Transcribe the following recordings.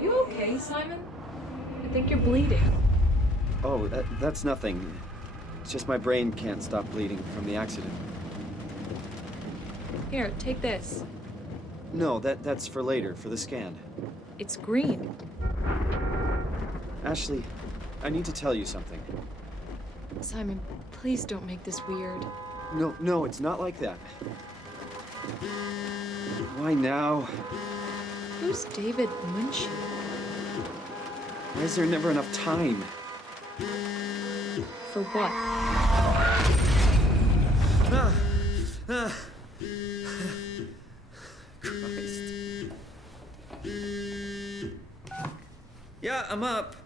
you okay, Simon? I think you're bleeding. Oh, that's nothing. It's just my brain can't stop bleeding from the accident. Here, take this. No, that's for later, for the scan. It's green. Ashley, I need to tell you something. Simon, please don't make this weird. No, it's not like that. Why now? Who's David Munchie? Why is there never enough time? For what? Christ. Yeah, I'm up.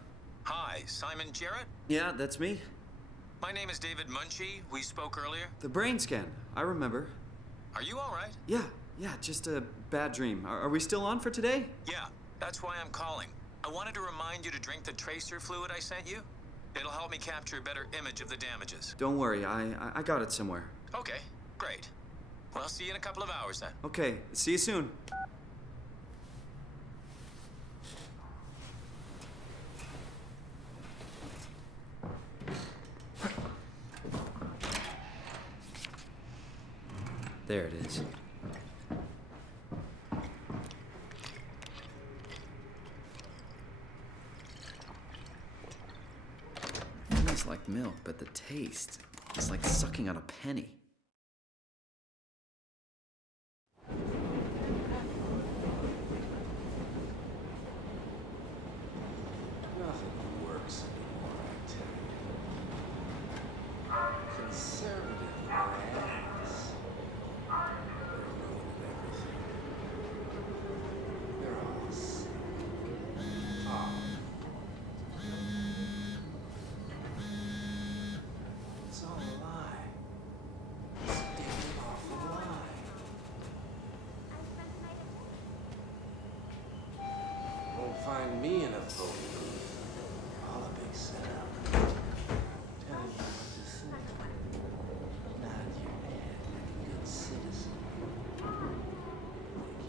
Hi, Simon Jarrett? Yeah, that's me. My name is David Munchie. We spoke earlier. The brain scan. I remember. Are you all right? Yeah, just a bad dream. Are we still on for today? Yeah, that's why I'm calling. I wanted to remind you to drink the tracer fluid I sent you. It'll help me capture a better image of the damages. Don't worry, I got it somewhere. Okay, great. Well, see you in a couple of hours then. Okay, see you soon. There it is. It feels like milk, but the taste is like sucking on a penny. Nothing works anymore, I tell you. Conservative brands. They're ruining everything. They're all sick. It's all a lie. It's a damn awful lie. Won't find me in a vote booth. All a big setup. Telling you what to think. Nod your head like a good citizen. They can't fool me.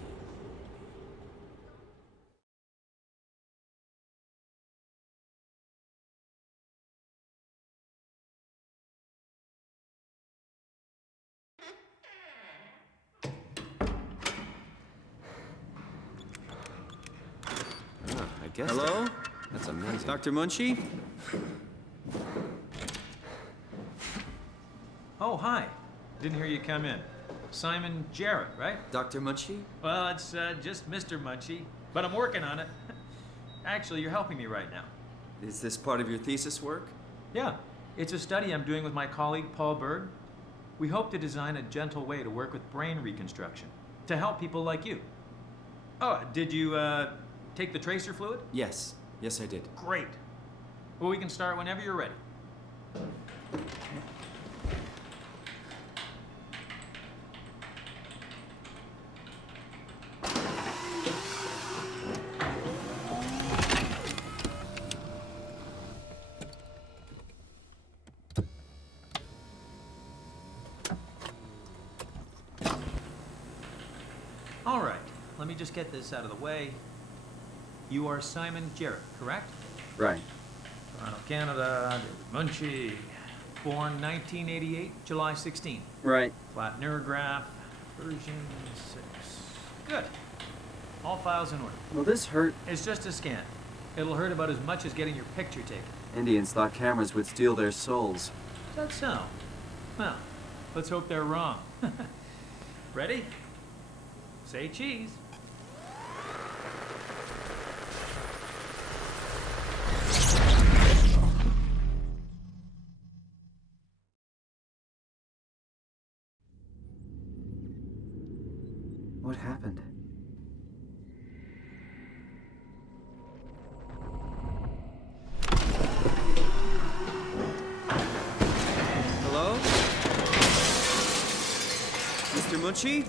I guess. Hello? That's amazing. Dr. Munchie? Oh, hi. Didn't hear you come in. Simon Jarrett, right? Dr. Munchie? Well, it's just Mr. Munchie, but I'm working on it. Actually, you're helping me right now. Is this part of your thesis work? Yeah, it's a study I'm doing with my colleague Paul Berg. We hope to design a gentle way to work with brain reconstruction to help people like you. Oh, did you take the tracer fluid? Yes, I did. Great. Well, we can start whenever you're ready. All right, let me just get this out of the way. You are Simon Jarrett, correct? Right. Toronto, Canada, David Munchie. Born 1988, July 16. Right. Flat neurograph, version 6. Good. All files in order. Will this hurt? It's just a scan. It'll hurt about as much as getting your picture taken. Indians thought cameras would steal their souls. Is that so? Well, let's hope they're wrong. Ready? Say cheese. What happened? Hello? Mr. Munchie?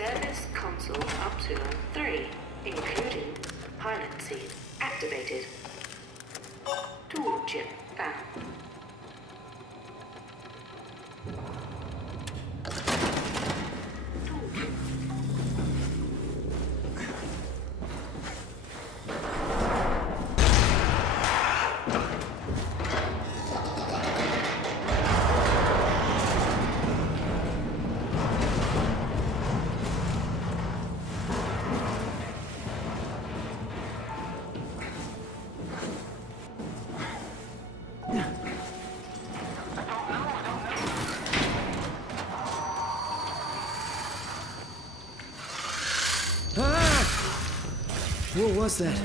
Service console up to 3, including pilot seat activated. Tool chip found. Tool chip. What was that?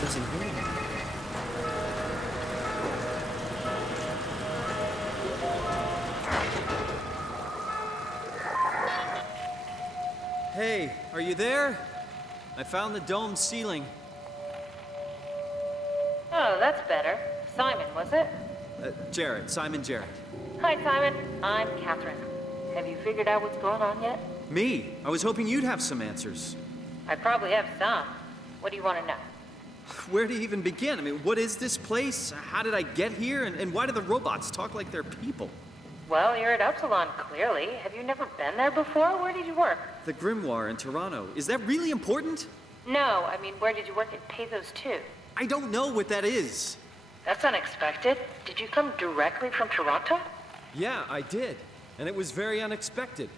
Doesn't hurt. Hey, are you there? I found the dome ceiling. Oh, that's better. Simon, was it? Jarrett, Simon Jarrett. Hi, Simon. I'm Catherine. Have you figured out what's going on yet? Me? I was hoping you'd have some answers. I probably have some. What do you want to know? Where to even begin? I mean, what is this place? How did I get here? And why do the robots talk like they're people? Well, you're at Upsilon, clearly. Have you never been there before? Where did you work? The Grimoire in Toronto. Is that really important? No, I mean, where did you work at Pezos 2? I don't know what that is. That's unexpected. Did you come directly from Toronto? Yeah, I did. And it was very unexpected.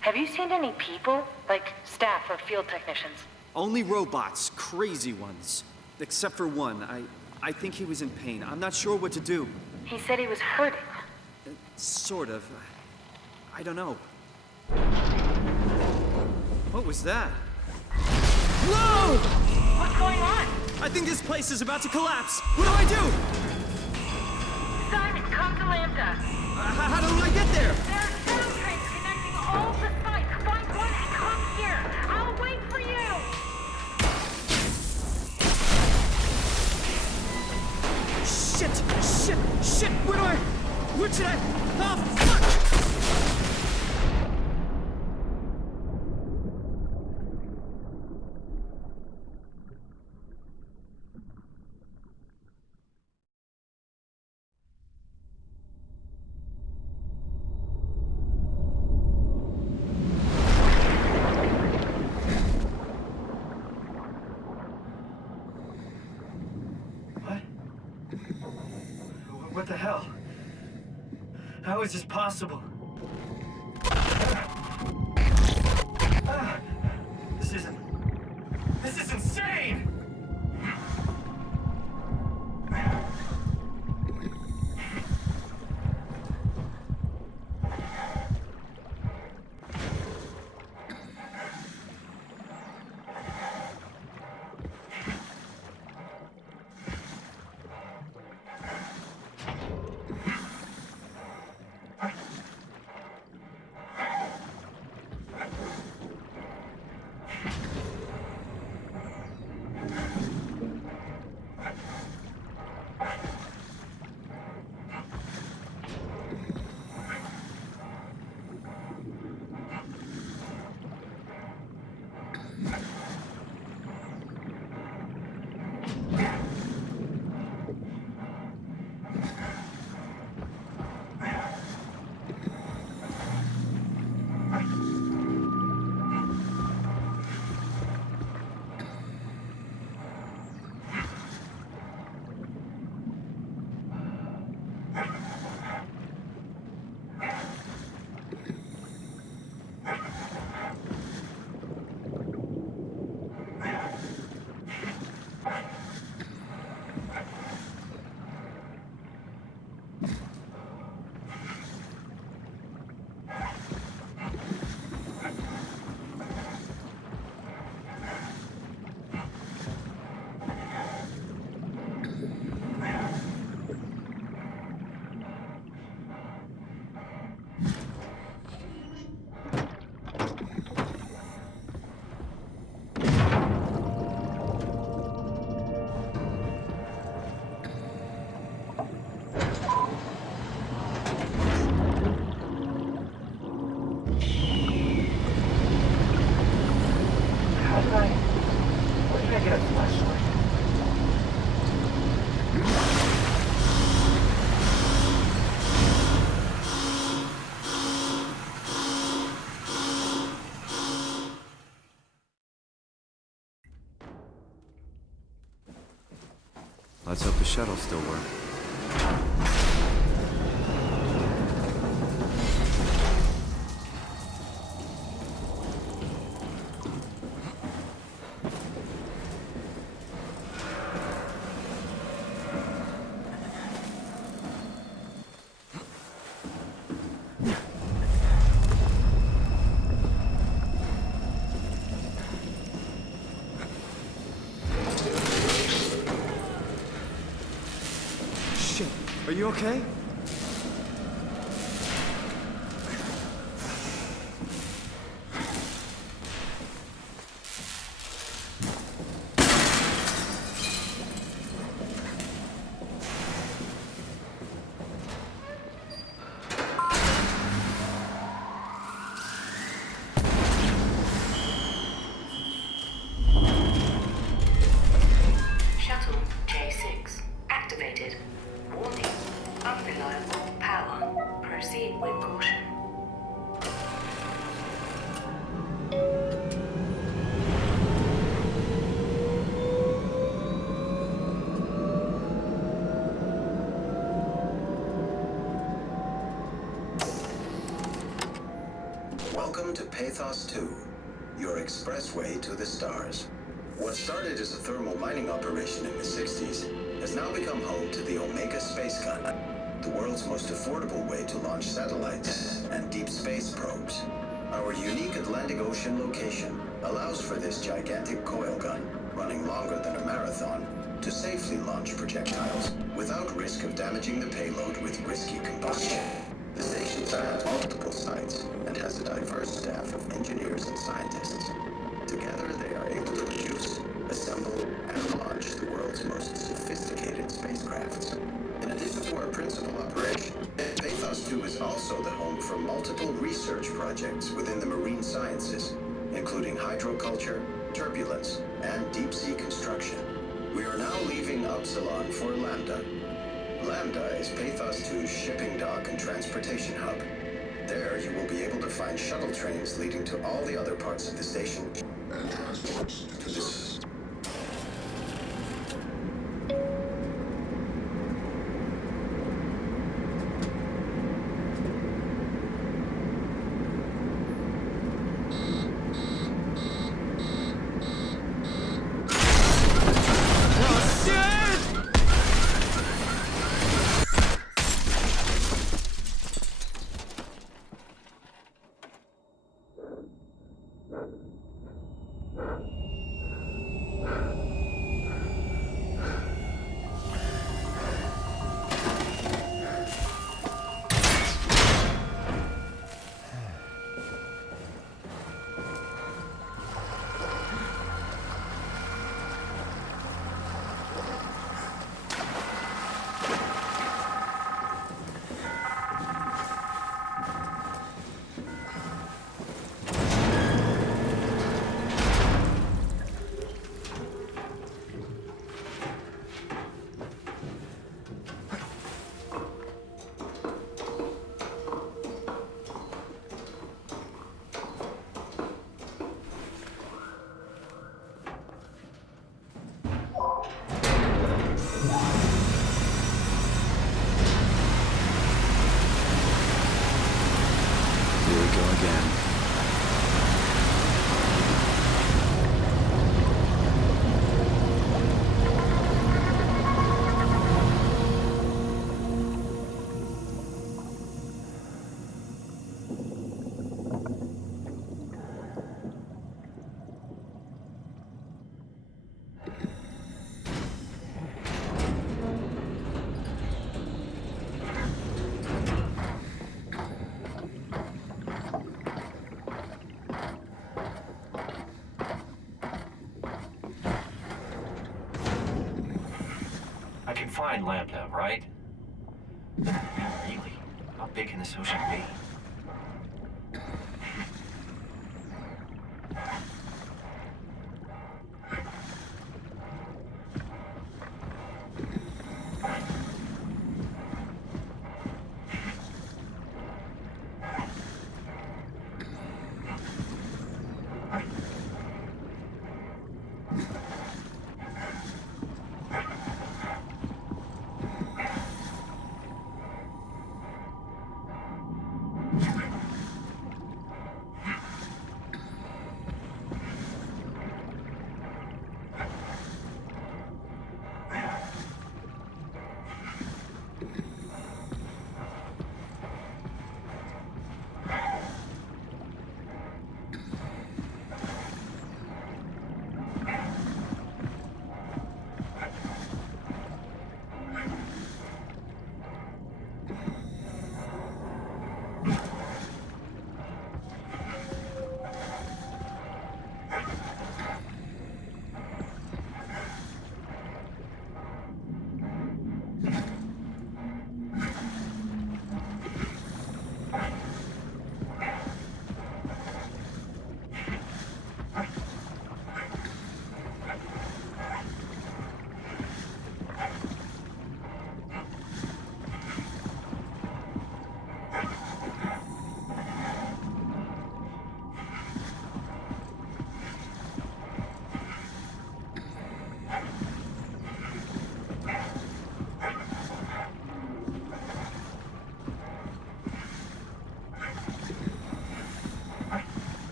Have you seen any people? Like staff or field technicians? Only robots, crazy ones. Except for one. I think he was in pain. I'm not sure what to do. He said he was hurting. Sort of. I don't know. What was that? Whoa! What's going on? I think this place is about to collapse. What do I do? Simon, come to Lambda. How do I get there? There are sound trains connecting all the sites. Find one and come here. I'll wait for you. Shit! Where should I? Oh, fuck! What the hell? How is this possible? This is insane! Let's hope the shuttle still works. Shit, are you okay? Shuttle J6 activated. Warning, unreliable power. Proceed with caution. Welcome to Pathos 2, your expressway to the stars. What started as a thermal mining operation in the 60s has now become home to the Omega Space Gun, the world's most affordable way to launch satellites and deep space probes. Our unique Atlantic Ocean location allows for this gigantic coil gun, running longer than a marathon, to safely launch projectiles without risk of damaging the payload with risky combustion. The station spans multiple sites and has a diverse staff of engineers and scientists. Together, they are able to produce, assemble, and launch the world's most sophisticated spacecrafts. In addition to our principal operation, Pathos 2 is also the home for multiple research projects within the marine sciences, including hydroculture, turbulence, and deep-sea construction. We are now leaving Upsilon for Lambda. Lambda is Pathos 2's shipping dock and transportation hub. There, you will be able to find shuttle trains leading to all the other parts of the station and transports to this. I can find Lambda, right? Really? How big can this ocean be?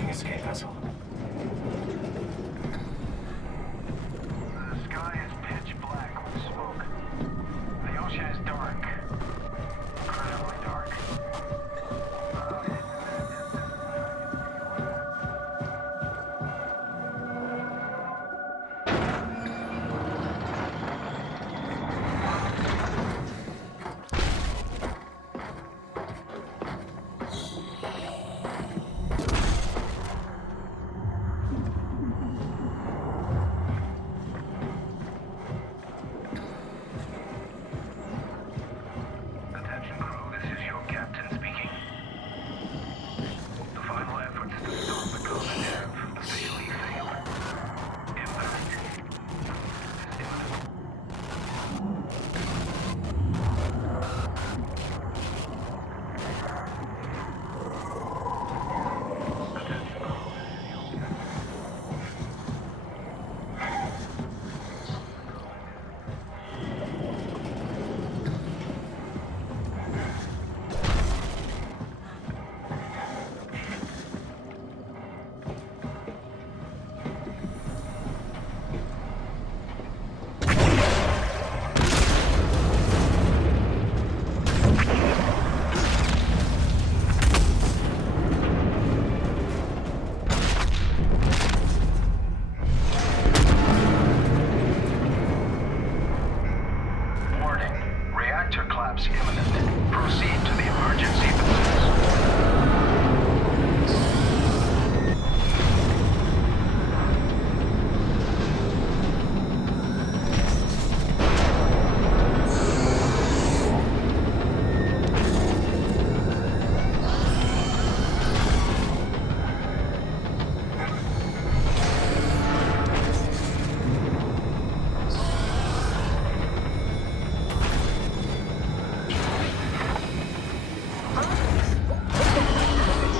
tracking escape vessel. The sky is pitch black with smoke. The ocean is dark. Incredibly dark. Attention crew, this is your captain speaking. The final efforts to stop the comet have officially failed. Impact is imminent. Warning. Reactor collapse imminent. Proceed to the emergency facilities.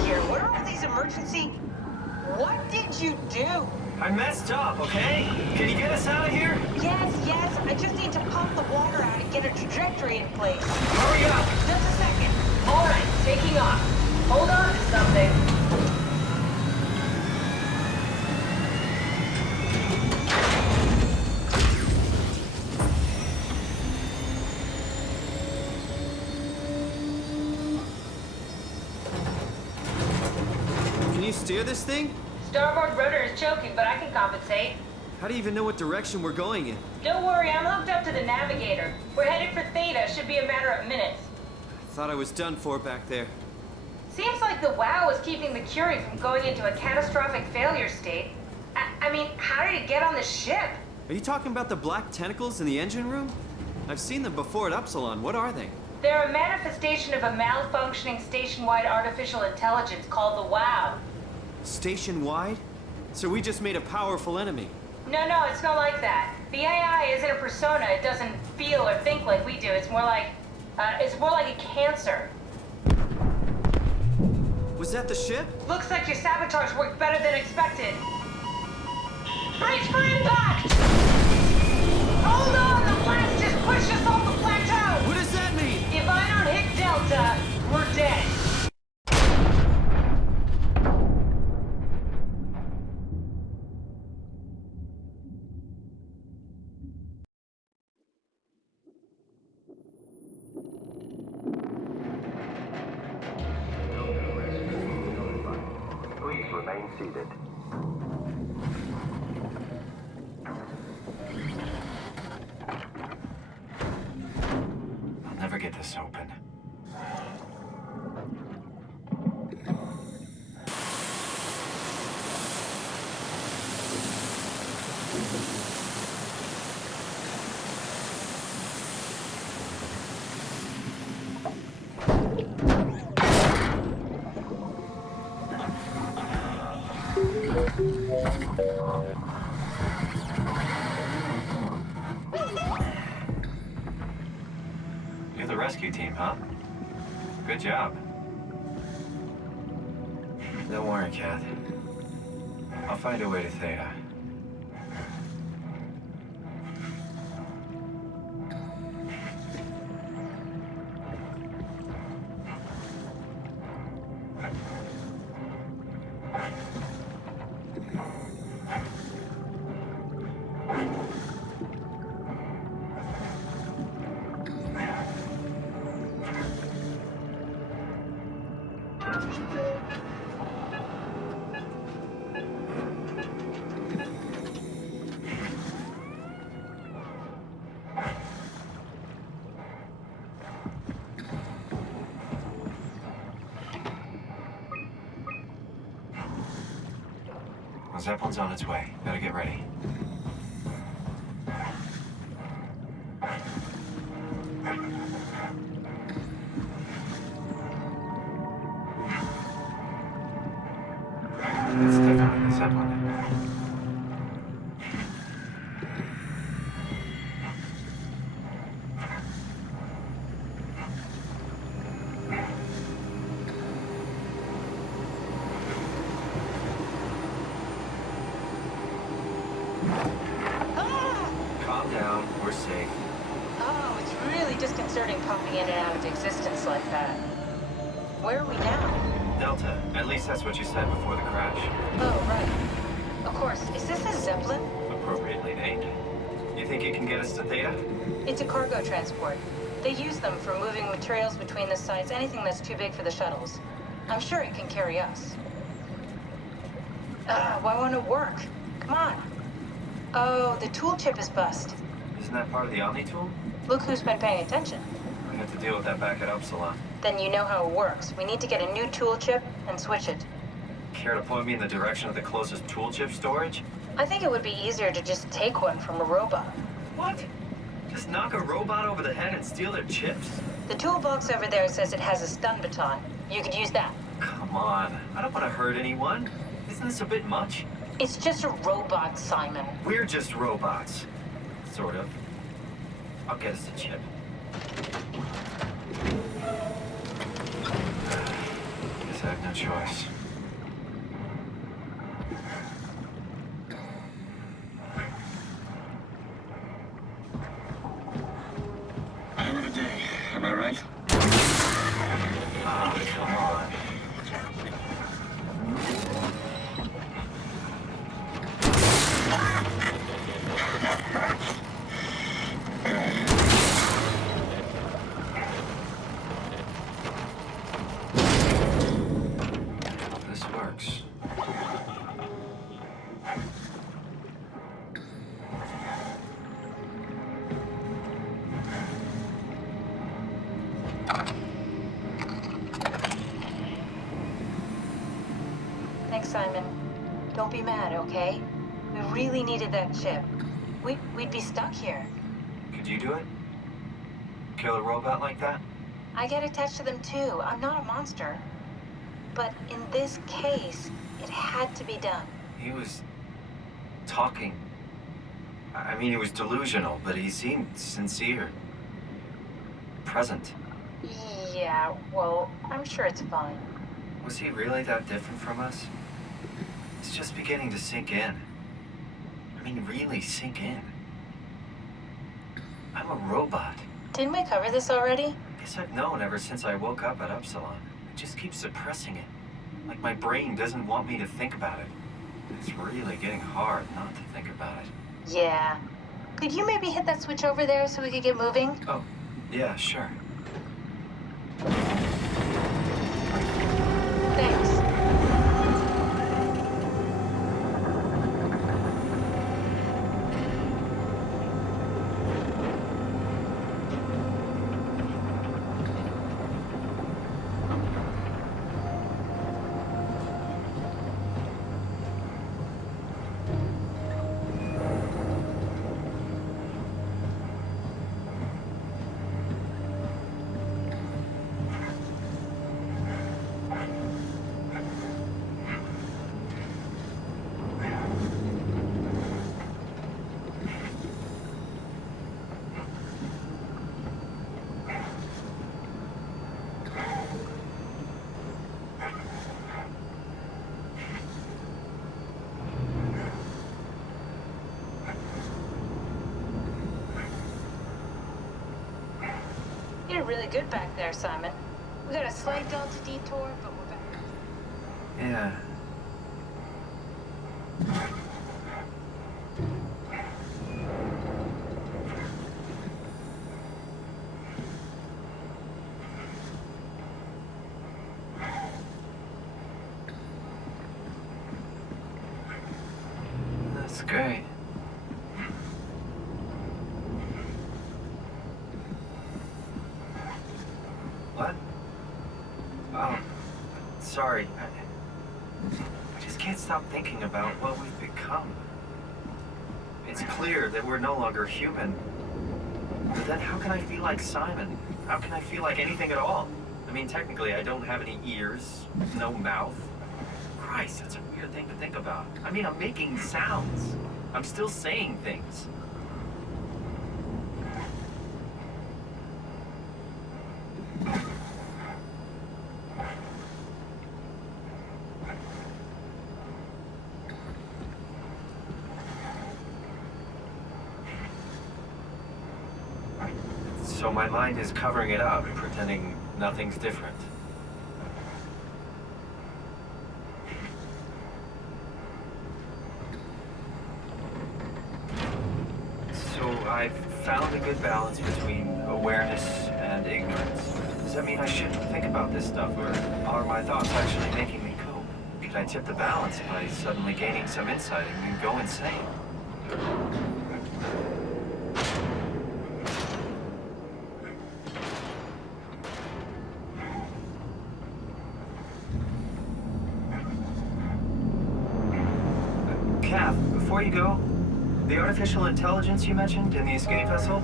Here, what are all these emergency? What did you do? I messed up, okay? Can you get us out of here? Yes, yes, I just need to pump the water out and get a trajectory in place. Hurry up! Just a second. All right, taking off. Hold on to something. Can you steer this thing? Starboard rudder is choking, but I can compensate. How do you even know what direction we're going in? Don't worry, I'm hooked up to the navigator. We're headed for Theta. Should be a matter of minutes. I thought I was done for back there. Seems like the WOW is keeping the Curie from going into a catastrophic failure state. I mean, how did it get on the ship? Are you talking about the black tentacles in the engine room? I've seen them before at Upsilon. What are they? They're a manifestation of a malfunctioning station-wide artificial intelligence called the WOW. Station-wide? So we just made a powerful enemy. No, it's not like that. The AI isn't a persona. It doesn't feel or think like we do. It's more like a cancer. Was that the ship? Looks like your sabotage worked better than expected. Brace for impact! Hold on, the blast just pushed us off the plateau! What does that mean? If I don't hit Delta, we're dead. Please remain seated. I'll never get this open. You're the rescue team, huh? Good job. Don't worry, Kath. I'll find a way to Theta. Well, Zeppelin's on its way. Better get ready. It's definitely the Zeppelin. Calm down. We're safe. Oh, it's really disconcerting popping in and out of existence like that. Where are we now? Delta. At least that's what you said before the crash. Oh, right. Of course. Is this a Zeppelin? Appropriately named. You think it can get us to Theta? It's a cargo transport. They use them for moving materials between the sites, anything that's too big for the shuttles. I'm sure it can carry us. Why won't it work? Come on. Oh, the tool chip is bust. Isn't that part of the Omni tool? Look who's been paying attention. We have to deal with that back at Upsilon. Then you know how it works. We need to get a new tool chip and switch it. Care to point me in the direction of the closest tool chip storage? I think it would be easier to just take one from a robot. What? Just knock a robot over the head and steal their chips? The toolbox over there says it has a stun baton. You could use that. Come on. I don't want to hurt anyone. Isn't this a bit much? It's just a robot, Simon. We're just robots. Sort of. I'll get us a chip. Guess I have no choice. End of the day, am I right? Ah, come on. This works. Thanks, Simon. Don't be mad, okay? We really needed that chip. We'd be stuck here. Could you do it? Kill a robot like that? I get attached to them too. I'm not a monster. But in this case, it had to be done. He was talking. I mean, he was delusional, but he seemed sincere. Present. Yeah, well, I'm sure it's fine. Was he really that different from us? It's just beginning to sink in. I mean, really sink in. I'm a robot. Didn't we cover this already? Guess I've known ever since I woke up at Upsilon. I just keep suppressing it. Like my brain doesn't want me to think about it. It's really getting hard not to think about it. Yeah. Could you maybe hit that switch over there so we could get moving? Oh, yeah, sure. Thanks. You did really good back there, Simon. We got a slight delta detour, but we're back. Yeah. That's great. What? Oh, sorry. I just can't stop thinking about what we've become. It's clear that we're no longer human. But then how can I feel like Simon? How can I feel like anything at all? I mean, technically, I don't have any ears, no mouth. Christ, that's a weird thing to think about. I mean, I'm making sounds. I'm still saying things. So my mind is covering it up, pretending nothing's different. So I've found a good balance between awareness and ignorance. Does that mean I shouldn't think about this stuff, or are my thoughts actually making me cope? Could I tip the balance by suddenly gaining some insight and go insane? Kath, before you go, the artificial intelligence you mentioned in the escape vessel?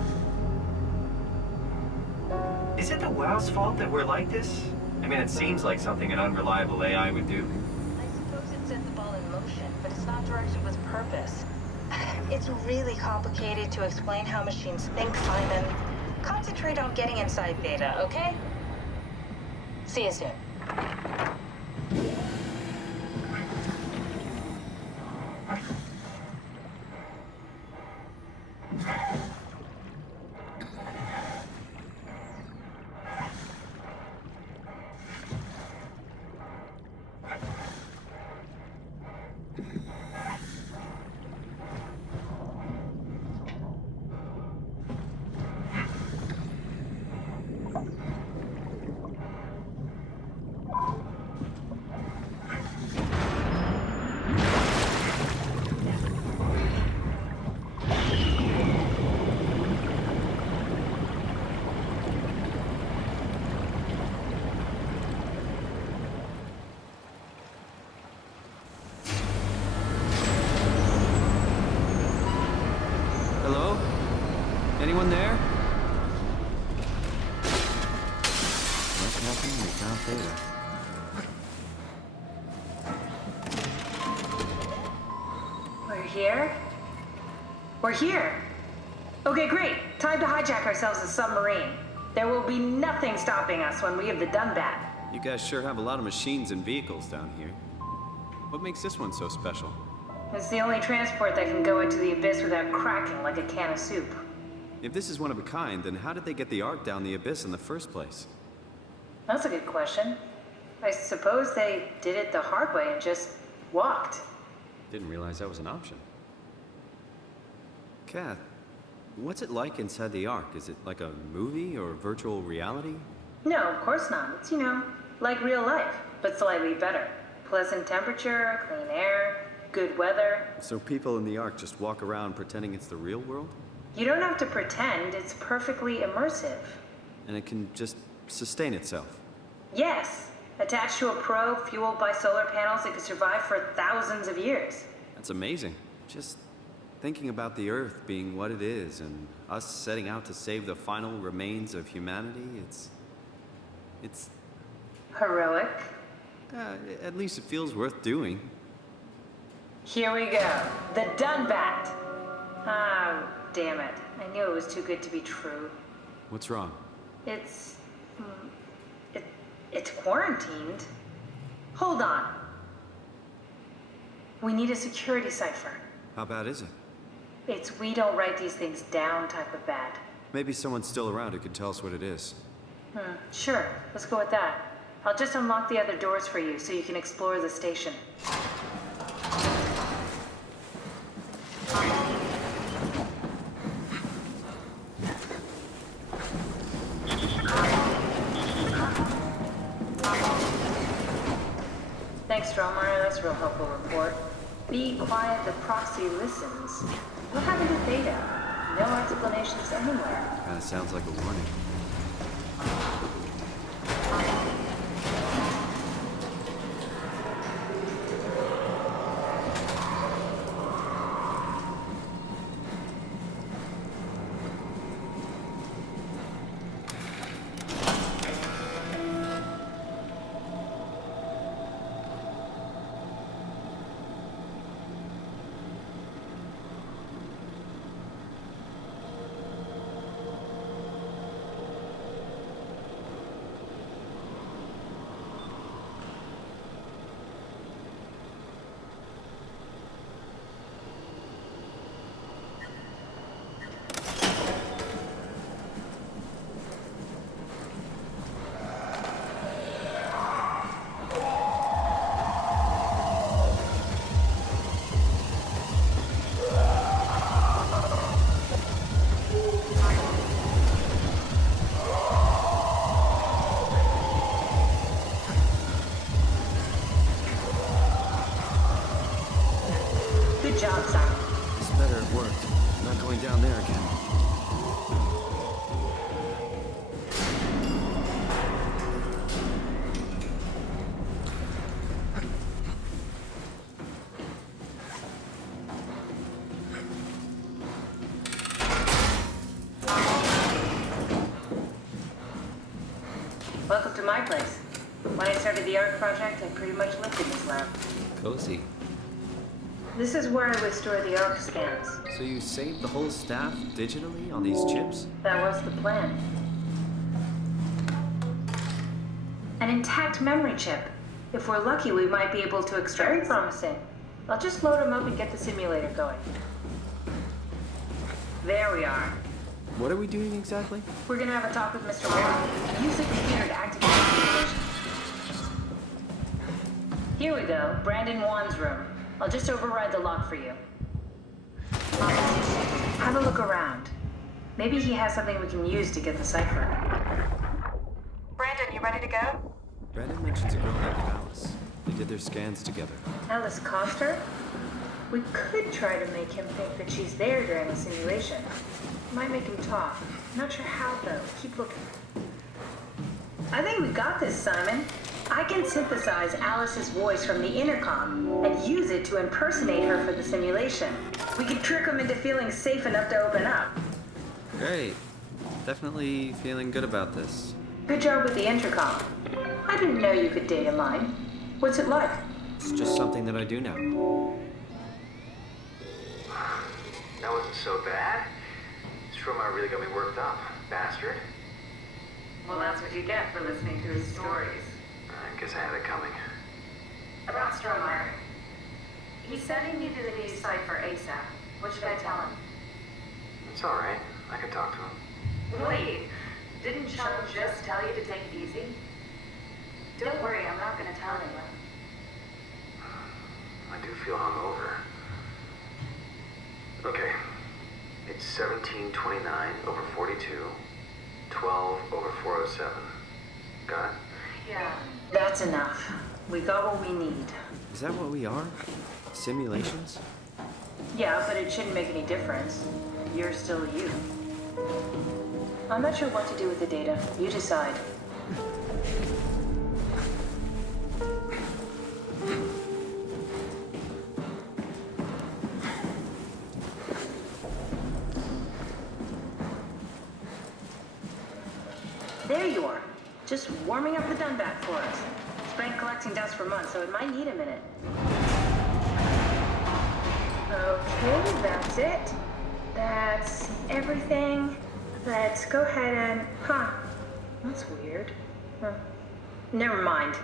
Is it the WoW's fault that we're like this? I mean, it seems like something an unreliable AI would do. I suppose it set the ball in motion, but it's not directed with purpose. It's really complicated to explain how machines think, Simon. Concentrate on getting inside data, okay? See you soon. Hello? Anyone there? What's happening? We can't say that. We're here? We're here! Okay, great. Time to hijack ourselves a submarine. There will be nothing stopping us when we have done that. You guys sure have a lot of machines and vehicles down here. What makes this one so special? It's the only transport that can go into the abyss without cracking like a can of soup. If this is one of a kind, then how did they get the Ark down the abyss in the first place? That's a good question. I suppose they did it the hard way and just walked. Didn't realize that was an option. Kath, what's it like inside the Ark? Is it like a movie or virtual reality? No, of course not. It's, like real life, but slightly better. Pleasant temperature, clean air, good weather. So people in the Ark just walk around pretending it's the real world? You don't have to pretend, it's perfectly immersive. And it can just sustain itself? Yes. Attached to a probe fueled by solar panels, it could survive for thousands of years. That's amazing. Just thinking about the Earth being what it is and us setting out to save the final remains of humanity, it's... Heroic. At least it feels worth doing. Here we go. The Dunbat. Oh, damn it. I knew it was too good to be true. What's wrong? It's quarantined. Hold on. We need a security cipher. How bad is it? It's we don't write these things down type of bad. Maybe someone's still around who can tell us what it is. Sure. Let's go with that. I'll just unlock the other doors for you so you can explore the station. real helpful report. Be quiet, the proxy listens. What happened to Theta? No explanations anywhere. Kinda sounds like a warning. Good job, Simon. This better have worked. I'm not going down there again. Welcome to my place. When I started the art project, I pretty much lived in this lab. Cozy. This is where I would store the ARC scans. So you saved the whole staff digitally on these chips? That was the plan. An intact memory chip. If we're lucky, we might be able to extract. Very promising. I'll just load them up and get the simulator going. There we are. What are we doing exactly? We're gonna have a talk with Mr. Wong. Use the computer to activate the simulation. Here we go. Brandon Wan's room. I'll just override the lock for you. Have a look around. Maybe he has something we can use to get the cipher. Brandon, you ready to go? Brandon mentions a girl named Alice. They did their scans together. Alice Coster? We could try to make him think that she's there during the simulation. Might make him talk. Not sure how, though. Keep looking. I think we got this, Simon. I can synthesize Alice's voice from the intercom and use it to impersonate her for the simulation. We could trick him into feeling safe enough to open up. Great. Definitely feeling good about this. Good job with the intercom. I didn't know you could data mine. What's it like? It's just something that I do now. That wasn't so bad. Stroma really got me worked up, bastard. Well, that's what you get for listening to his stories. I guess I had it coming. About Stromer. He said he needed a new cipher ASAP. What should I tell him? It's all right. I can talk to him. Wait, didn't Chum just tell you to take it easy? Don't worry, I'm not gonna tell anyone. I do feel hungover. Okay. It's 1729 over 42, 12 over 407. Got it? Yeah. That's enough. We got what we need. Is that what we are? Simulations? Yeah, but it shouldn't make any difference. You're still you. I'm not sure what to do with the data. You decide. There you are. Just warming up the Dunback for us. It's been collecting dust for months, so it might need a minute. Okay, that's it. That's everything. Let's go ahead and... Huh. That's weird. Huh. Never mind.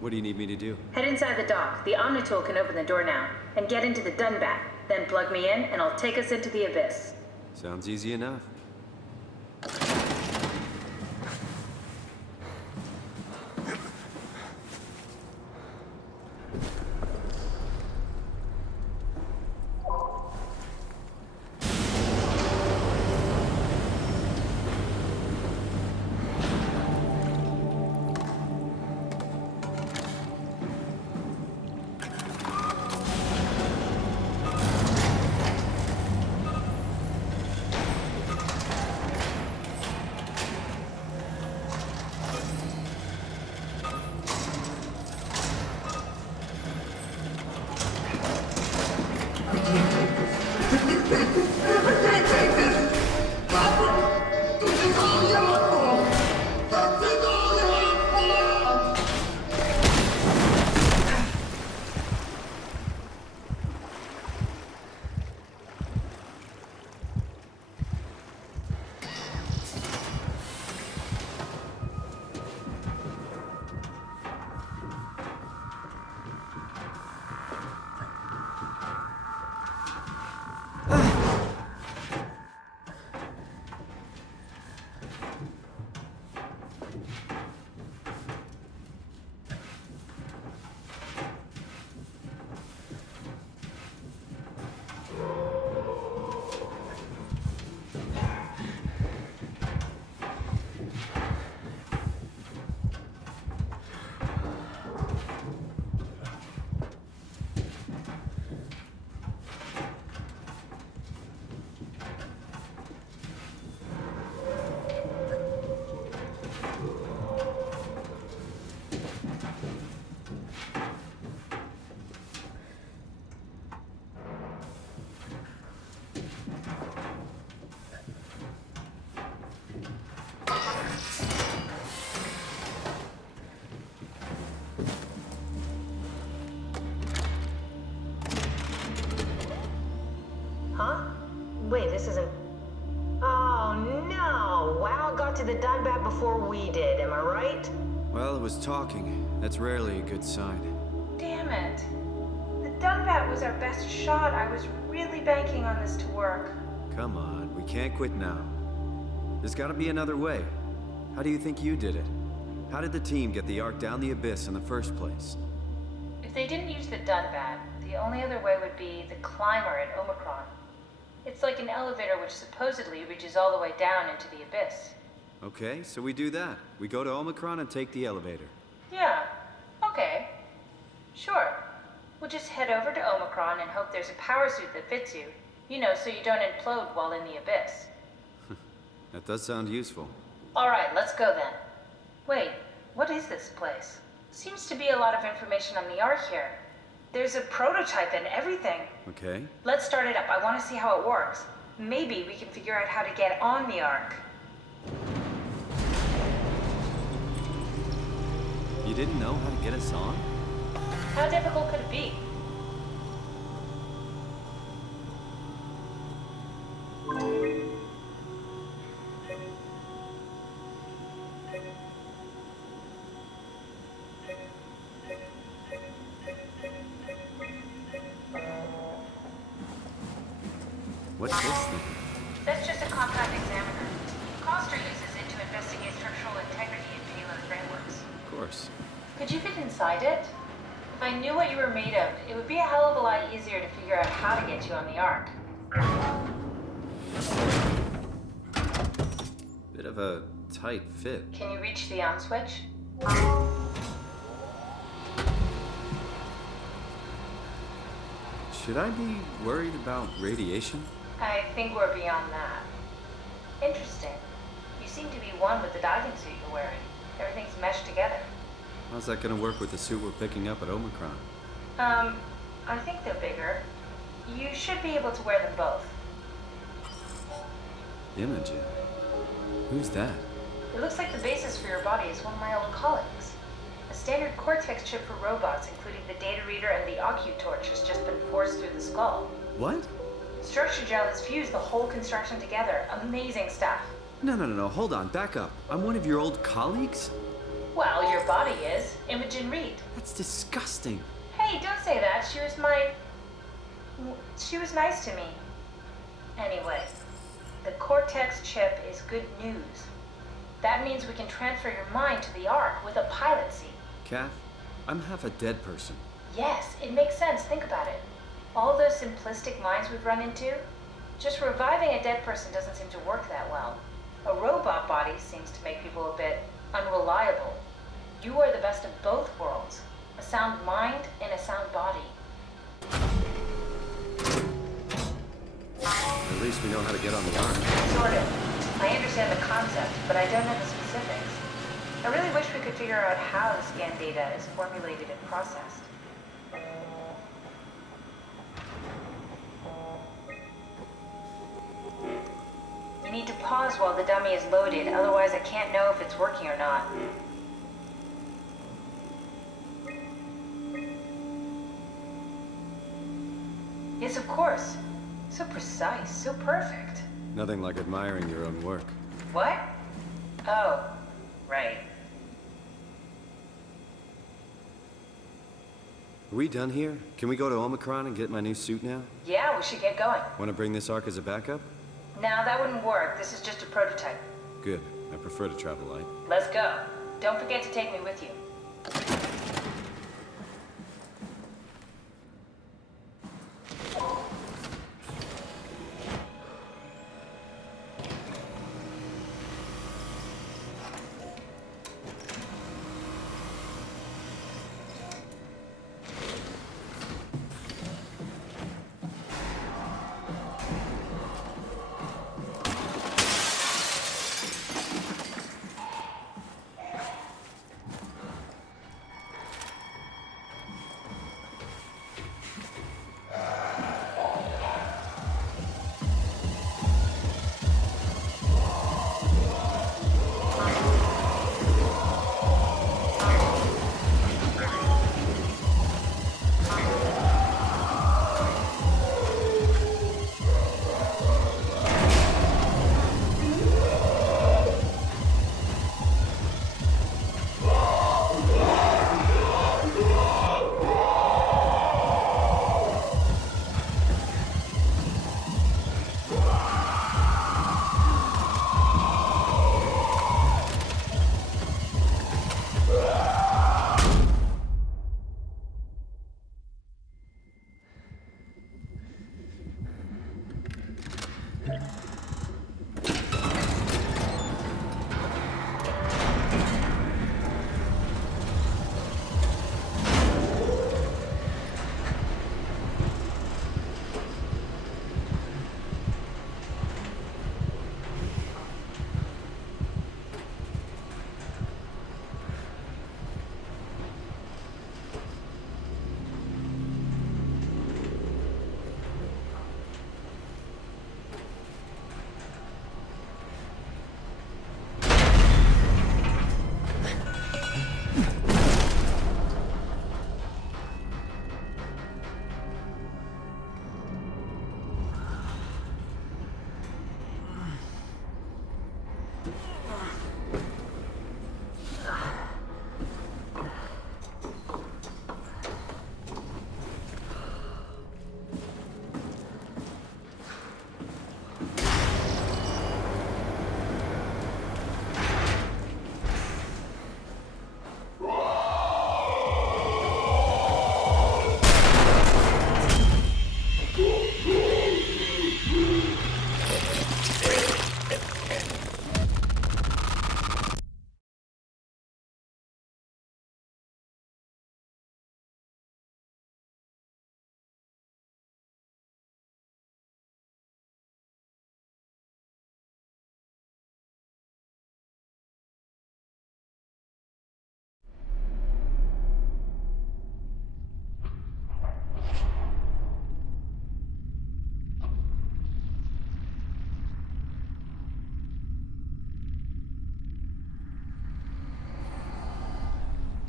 What do you need me to do? Head inside the dock. The Omnitool can open the door now. And get into the Dunback. Then plug me in, and I'll take us into the Abyss. Sounds easy enough. Wait, this isn't... Oh, no! WoW got to the Dunbat before we did, am I right? Well, it was talking. That's rarely a good sign. Damn it. The Dunbat was our best shot. I was really banking on this to work. Come on, we can't quit now. There's gotta be another way. How do you think you did it? How did the team get the Ark down the Abyss in the first place? If they didn't use the Dunbat, the only other way would be the climber at Omicron. It's like an elevator which supposedly reaches all the way down into the Abyss. Okay, so we do that. We go to Omicron and take the elevator. Yeah, okay. Sure. We'll just head over to Omicron and hope there's a power suit that fits you. You know, so you don't implode while in the Abyss. That does sound useful. Alright, let's go then. Wait, what is this place? Seems to be a lot of information on the Ark here. There's a prototype and everything. Okay. Let's start it up. I want to see how it works. Maybe we can figure out how to get on the Ark. You didn't know how to get us on? How difficult could it be? What's this thing? That's just a compact examiner. Coster uses it to investigate structural integrity in payload frameworks. Of course. Could you fit inside it? If I knew what you were made of, it would be a hell of a lot easier to figure out how to get you on the Ark. Bit of a tight fit. Can you reach the on switch? Should I be worried about radiation? I think we're beyond that. Interesting. You seem to be one with the diving suit you're wearing. Everything's meshed together. How's that gonna work with the suit we're picking up at Omicron? I think they're bigger. You should be able to wear them both. Imogen? Who's that? It looks like the basis for your body is one of my old colleagues. A standard Cortex chip for robots, including the data reader and the OcuTorch, has just been forced through the skull. What? Structure gel has fused the whole construction together. Amazing stuff. No, hold on, back up. I'm one of your old colleagues? Well, your body is. Imogen Reed. That's disgusting. Hey, don't say that. She was nice to me. Anyway, the Cortex chip is good news. That means we can transfer your mind to the Ark with a pilot seat. Kath, I'm half a dead person. Yes, it makes sense. Think about it. All those simplistic minds we've run into, just reviving a dead person doesn't seem to work that well. A robot body seems to make people a bit unreliable. You are the best of both worlds. A sound mind and a sound body. At least we know how to get on the Ark. Sort of. I understand the concept, but I don't know the specifics. I really wish we could figure out how the scan data is formulated and processed. need to pause while the dummy is loaded, otherwise I can't know if it's working or not. Yes, of course. So precise, so perfect. Nothing like admiring your own work. What? Oh, right. Are we done here? Can we go to Omicron and get my new suit now? Yeah, we should get going. Want to bring this arc as a backup? No, that wouldn't work. This is just a prototype. Good. I prefer to travel light. Let's go. Don't forget to take me with you.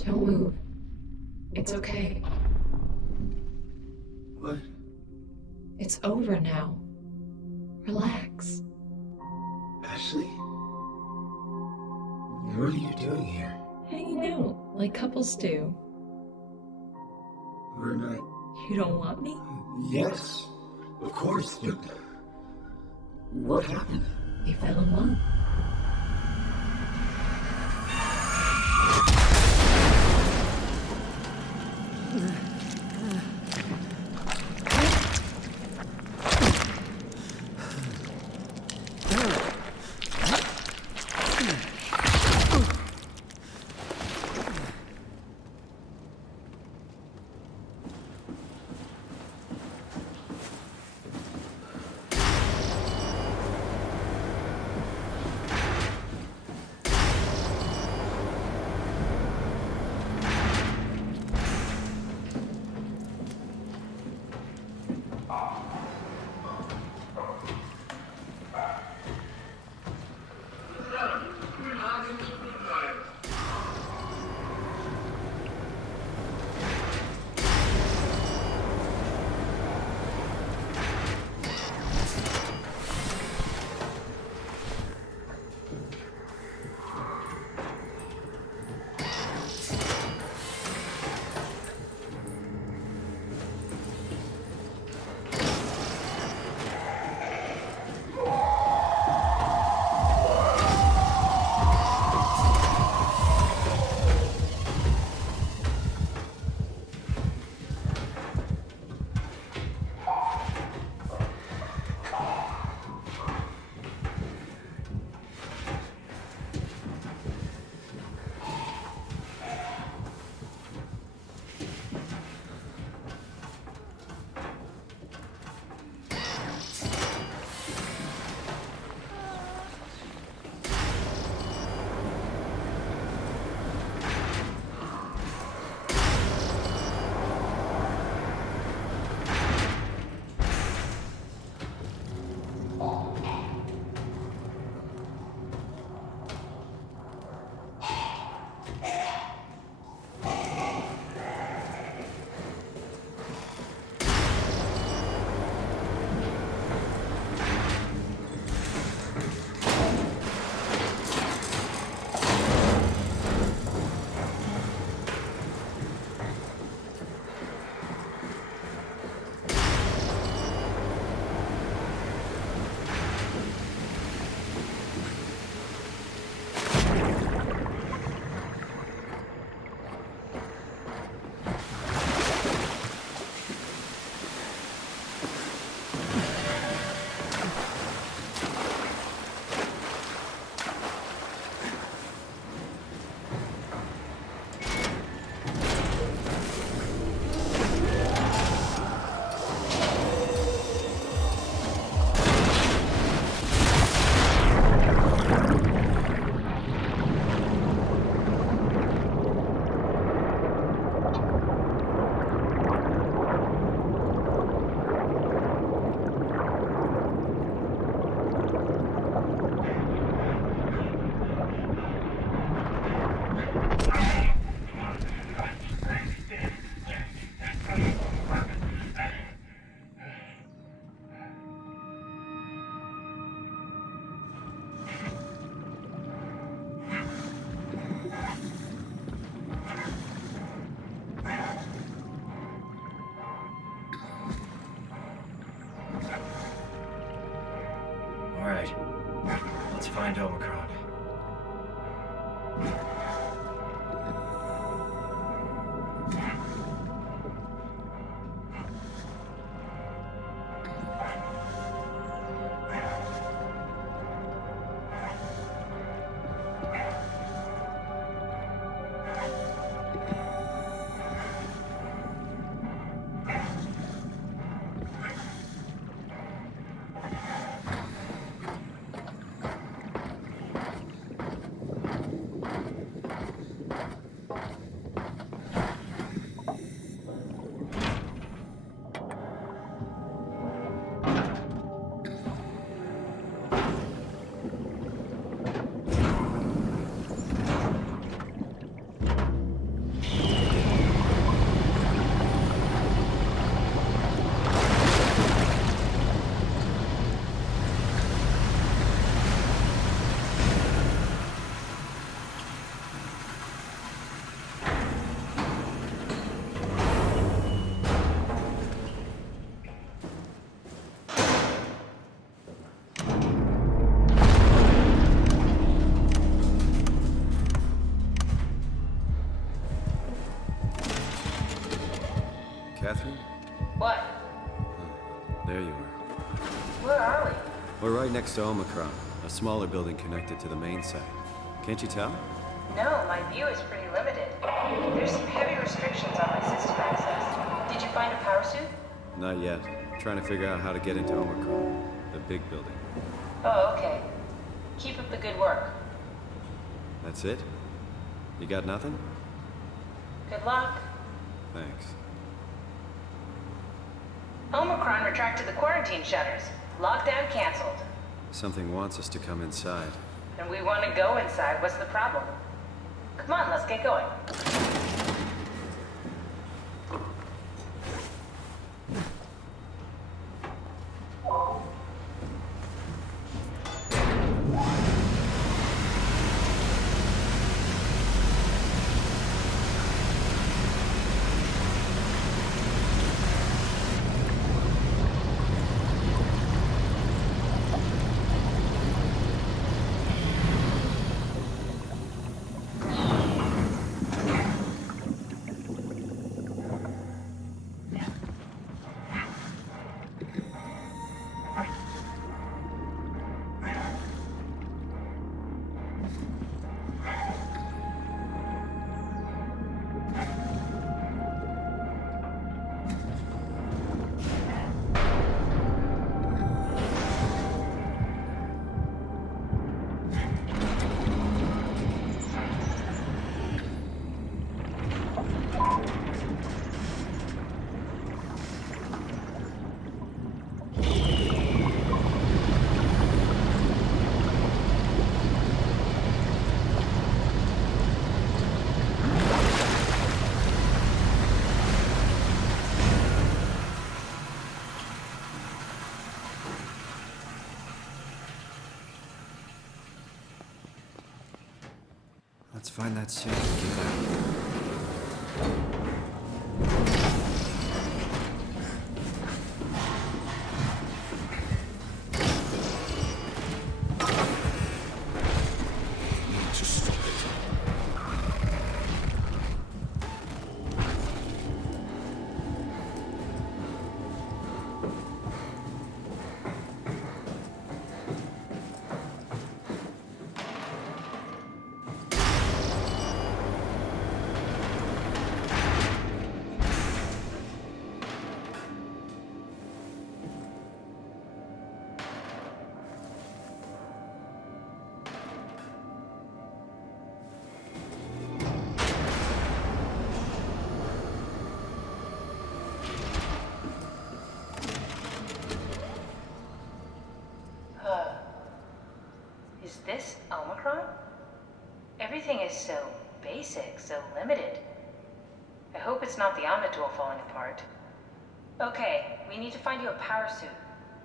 Don't move. It's okay. What? It's over now. Relax. Ashley? What are you doing here? Hanging out, like couples do. We're not... You don't want me? Yes, of course, but... What happened? We fell in love. right. Let's find Omicron. Catherine? What? There you are. Where are we? We're right next to Omicron, a smaller building connected to the main site. Can't you tell? No, my view is pretty limited. There's some heavy restrictions on my system access. Did you find a power suit? Not yet. Trying to figure out how to get into Omicron, the big building. Oh, okay. Keep up the good work. That's it? You got nothing? Good luck. Thanks. Omicron retracted the quarantine shutters. Lockdown canceled. Something wants us to come inside. And we want to go inside. What's the problem? Come on, let's get going. Let's find that suit and get out. Is this Omicron? Everything is so basic, so limited. I hope it's not the Omnitool falling apart. Okay, we need to find you a power suit.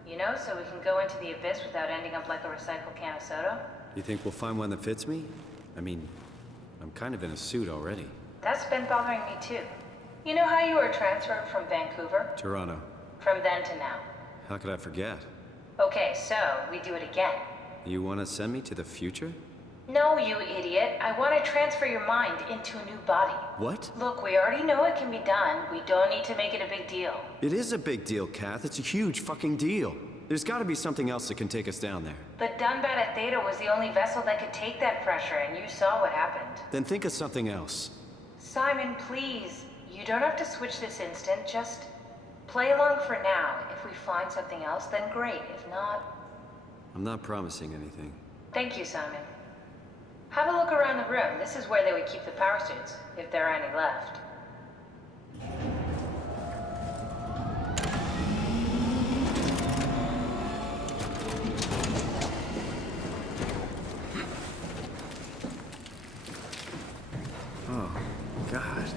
You know, so we can go into the abyss without ending up like a recycled can of soda. You think we'll find one that fits me? I mean, I'm kind of in a suit already. That's been bothering me too. You know how you were transferred from Vancouver? Toronto. From then to now. How could I forget? Okay, so we do it again. You want to send me to the future? No, you idiot. I want to transfer your mind into a new body. What? Look, we already know it can be done. We don't need to make it a big deal. It is a big deal, Kath. It's a huge fucking deal. There's got to be something else that can take us down there. The Dunbat at Theta was the only vessel that could take that pressure, and you saw what happened. Then think of something else. Simon, please. You don't have to switch this instant. Just play along for now. If we find something else, then great. If not... I'm not promising anything. Thank you, Simon. Have a look around the room. This is where they would keep the power suits, if there are any left. Oh, God.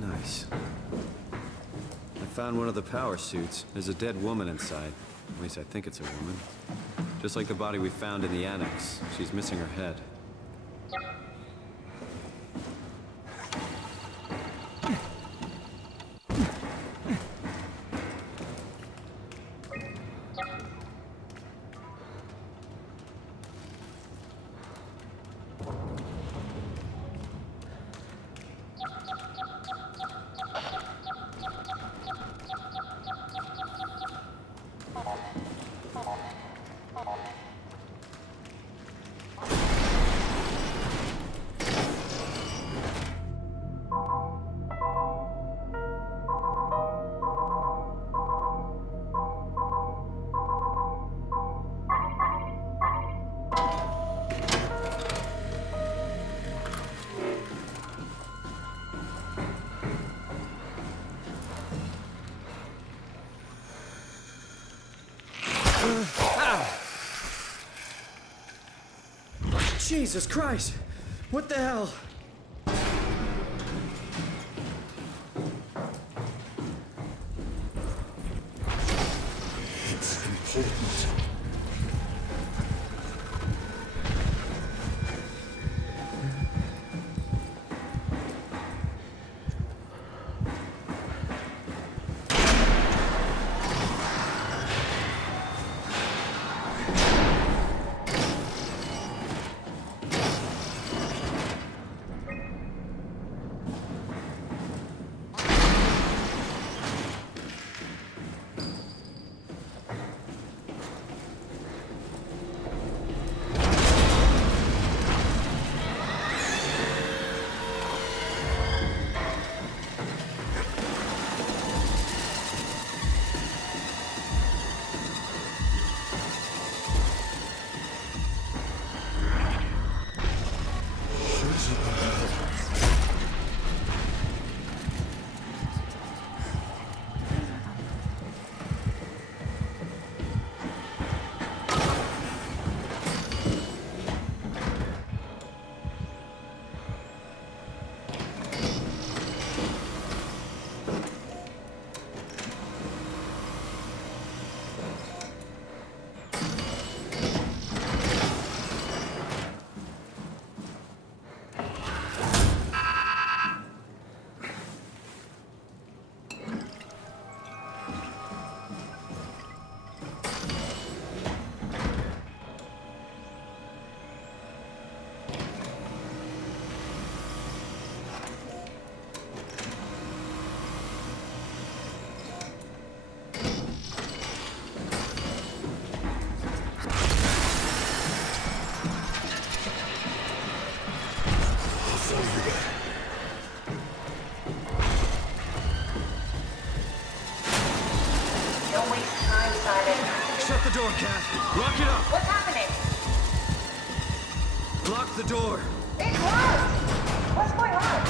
Nice. I found one of the power suits. There's a dead woman inside. At least I think it's a woman. Just like the body we found in the annex. She's missing her head. Jesus Christ! What the hell? It's important. Shut the door, Kat. Lock it up. What's happening? Lock the door. It's locked! What's going on?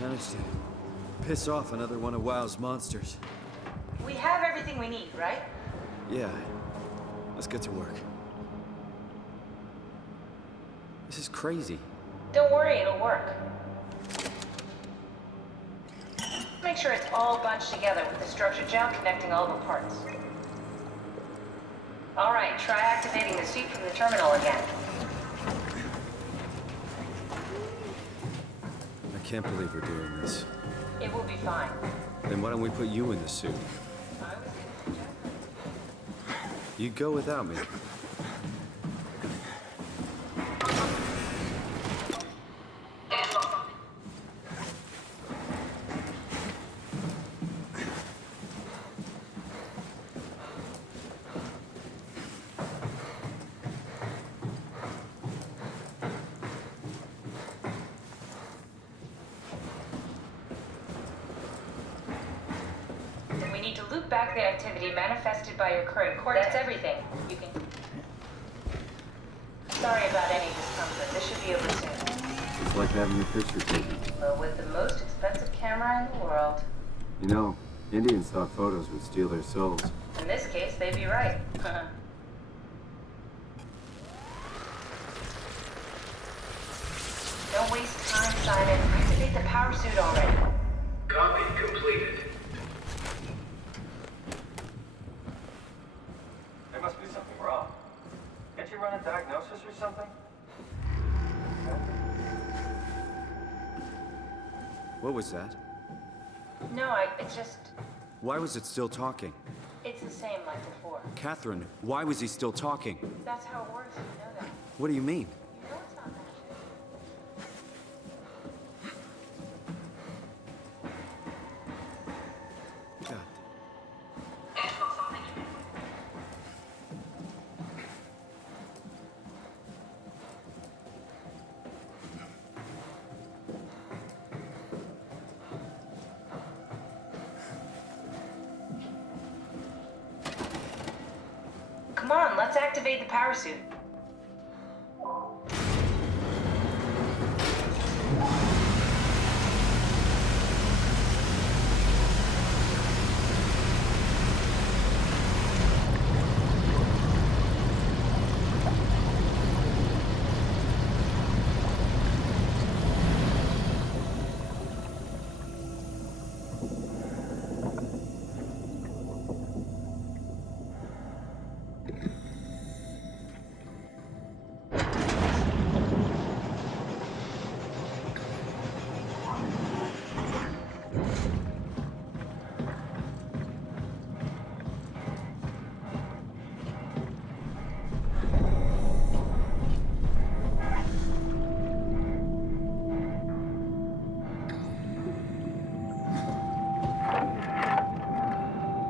Managed to piss off another one of WoW's monsters. We have everything we need, right? Yeah. Let's get to work. This is crazy. Don't worry, it'll work. Make sure it's all bunched together with the structure gel connecting all the parts. All right, try activating the suit from the terminal again. I can't believe we're doing this. It will be fine. Then why don't we put you in the suit? You'd go without me. We need to loop back the activity manifested by your current cortex. That's everything. You can... Sorry about any discomfort. This should be over soon. It's like having your picture taken. Well, with the most expensive camera in the world. You know, Indians thought photos would steal their souls. In this case, they'd be right. Don't waste time, Simon. Activate the power suit already. Copy completed. There must be something wrong. Can't you run a diagnosis or something? What was that? No, it's just... Why was it still talking? It's the same like before. Catherine, why was he still talking? That's how it works, you know that. What do you mean? You know it's not magic. God. Come on, let's activate the power suit.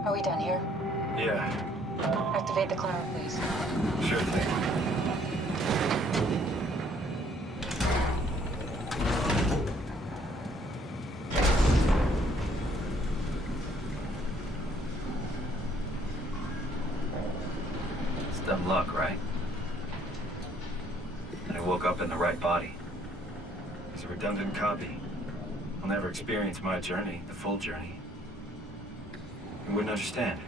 Are we done here? Yeah, Activate the cloud, please. sure thing. It's dumb luck, right? And I woke up in the right body. It's a redundant copy. I'll never experience my journey, the full journey. He wouldn't understand.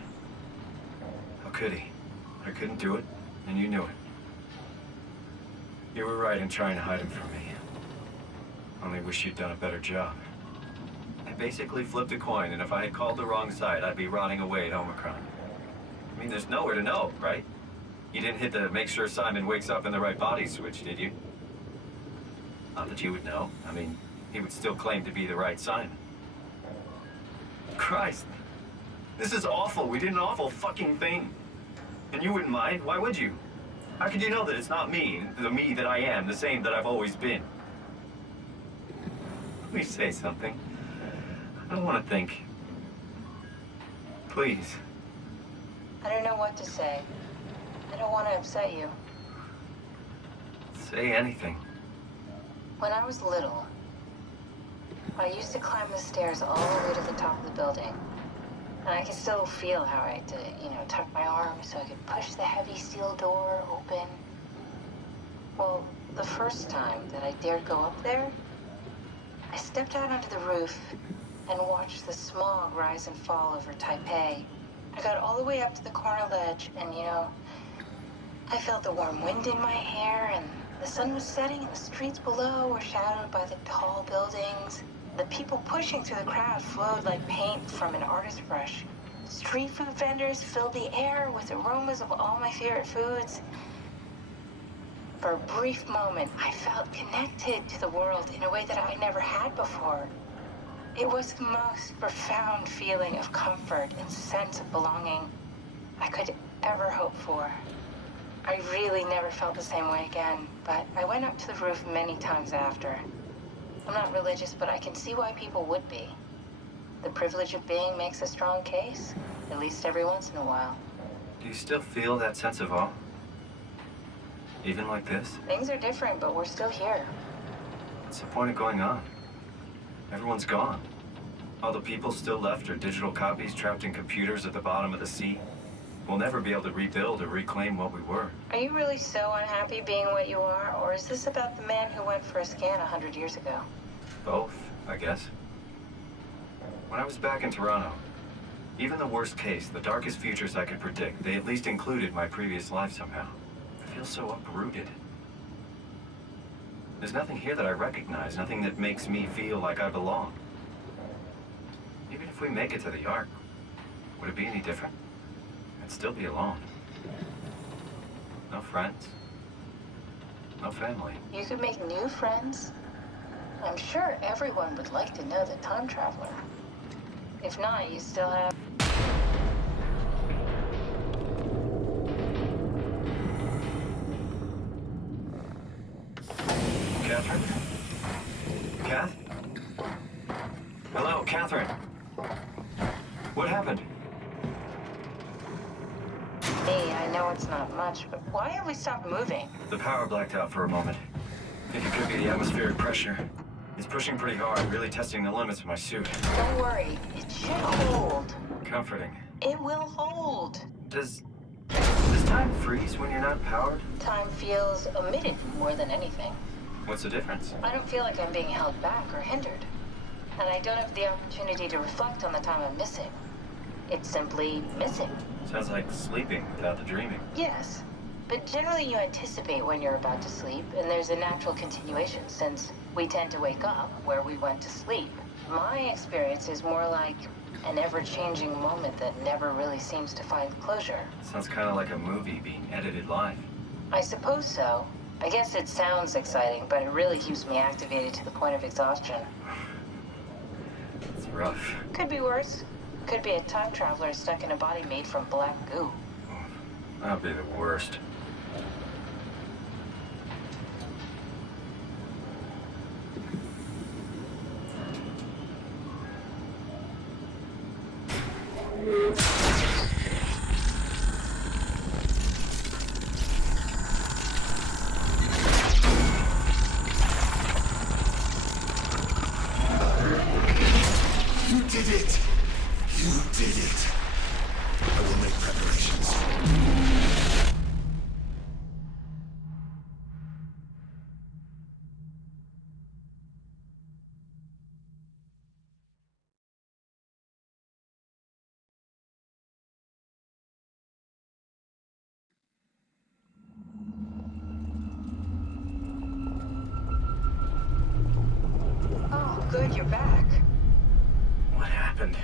How could he? I couldn't do it, and you knew it. You were right in trying to hide him from me. Only wish you'd done a better job. I basically flipped a coin, and if I had called the wrong side, I'd be rotting away at Omicron. I mean, there's nowhere to know, right? You didn't hit the make sure Simon wakes up in the right body switch, did you? Not that you would know. I mean, he would still claim to be the right Simon. Christ. This is awful. We did an awful fucking thing. And you wouldn't mind? Why would you? How could you know that it's not me, the me that I am, the same that I've always been? Please say something. I don't want to think. Please. I don't know what to say. I don't want to upset you. Say anything. When I was little, I used to climb the stairs all the way to the top of the building. And I can still feel how I had to, tuck my arms so I could push the heavy steel door open. Well, the first time that I dared go up there, I stepped out onto the roof and watched the smog rise and fall over Taipei. I got all the way up to the corner ledge and, I felt the warm wind in my hair and the sun was setting and the streets below were shadowed by the tall buildings. The people pushing through the crowd flowed like paint from an artist's brush. Street food vendors filled the air with aromas of all my favorite foods. For a brief moment, I felt connected to the world in a way that I never had before. It was the most profound feeling of comfort and sense of belonging I could ever hope for. I really never felt the same way again, but I went up to the roof many times after. I'm not religious, but I can see why people would be. The privilege of being makes a strong case, at least every once in a while. Do you still feel that sense of awe? Even like this? Things are different, but we're still here. What's the point of going on? Everyone's gone. All the people still left are digital copies trapped in computers at the bottom of the sea. We'll never be able to rebuild or reclaim what we were. Are you really so unhappy being what you are, or is this about the man who went for a scan 100 years ago? Both, I guess. When I was back in Toronto, even the worst case, the darkest futures I could predict, they at least included my previous life somehow. I feel so uprooted. There's nothing here that I recognize, nothing that makes me feel like I belong. Even if we make it to the Ark, would it be any different? I'd still be alone. No friends. No family. You could make new friends. I'm sure everyone would like to know the time traveler. If not, you still have... Catherine? Kath? Hello, Catherine. What happened? Me, I know it's not much, but why have we stopped moving? The power blacked out for a moment. I think it could be the atmospheric pressure. It's pushing pretty hard, really testing the limits of my suit. Don't worry, it should hold. Comforting. It will hold. Does time freeze when you're not powered? Time feels omitted more than anything. What's the difference? I don't feel like I'm being held back or hindered. And I don't have the opportunity to reflect on the time I'm missing. It's simply missing. Sounds like sleeping without the dreaming. Yes, but generally you anticipate when you're about to sleep, and there's a natural continuation since we tend to wake up where we went to sleep. My experience is more like an ever-changing moment that never really seems to find closure. Sounds kind of like a movie being edited live. I suppose so. I guess it sounds exciting, but it really keeps me activated to the point of exhaustion. It's rough. Could be worse. Could be a time traveler stuck in a body made from black goo. That'd be the worst. You did it! You did it! I will make preparations. Oh, good, you're back. What happened?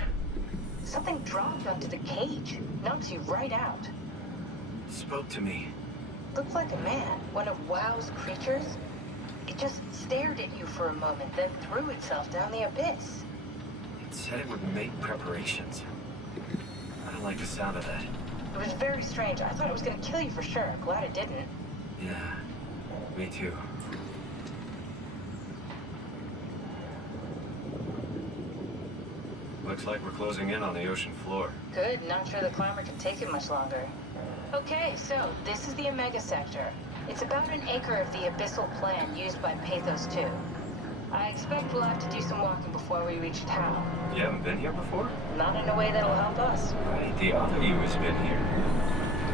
Something dropped onto the cage. Knocks you right out. It spoke to me. Looked like a man, one of WoW's creatures. It just stared at you for a moment, then threw itself down the abyss. It said it would make preparations. I don't like the sound of that. It was very strange. I thought it was gonna kill you for sure. Glad it didn't. Yeah, me too. Looks like we're closing in on the ocean floor. Good, not sure the climber can take it much longer. Okay, so this is the Omega Sector. It's about an acre of the abyssal plan used by Pathos 2. I expect we'll have to do some walking before we reach town. You haven't been here before? Not in a way that'll help us. Right, the other you has been here.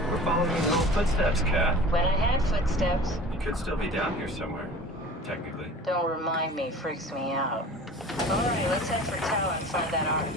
We're following your little footsteps, Kat. When I had footsteps. You could still be down here somewhere, technically. Don't remind me, freaks me out. Alright, let's head for tower and find that ark.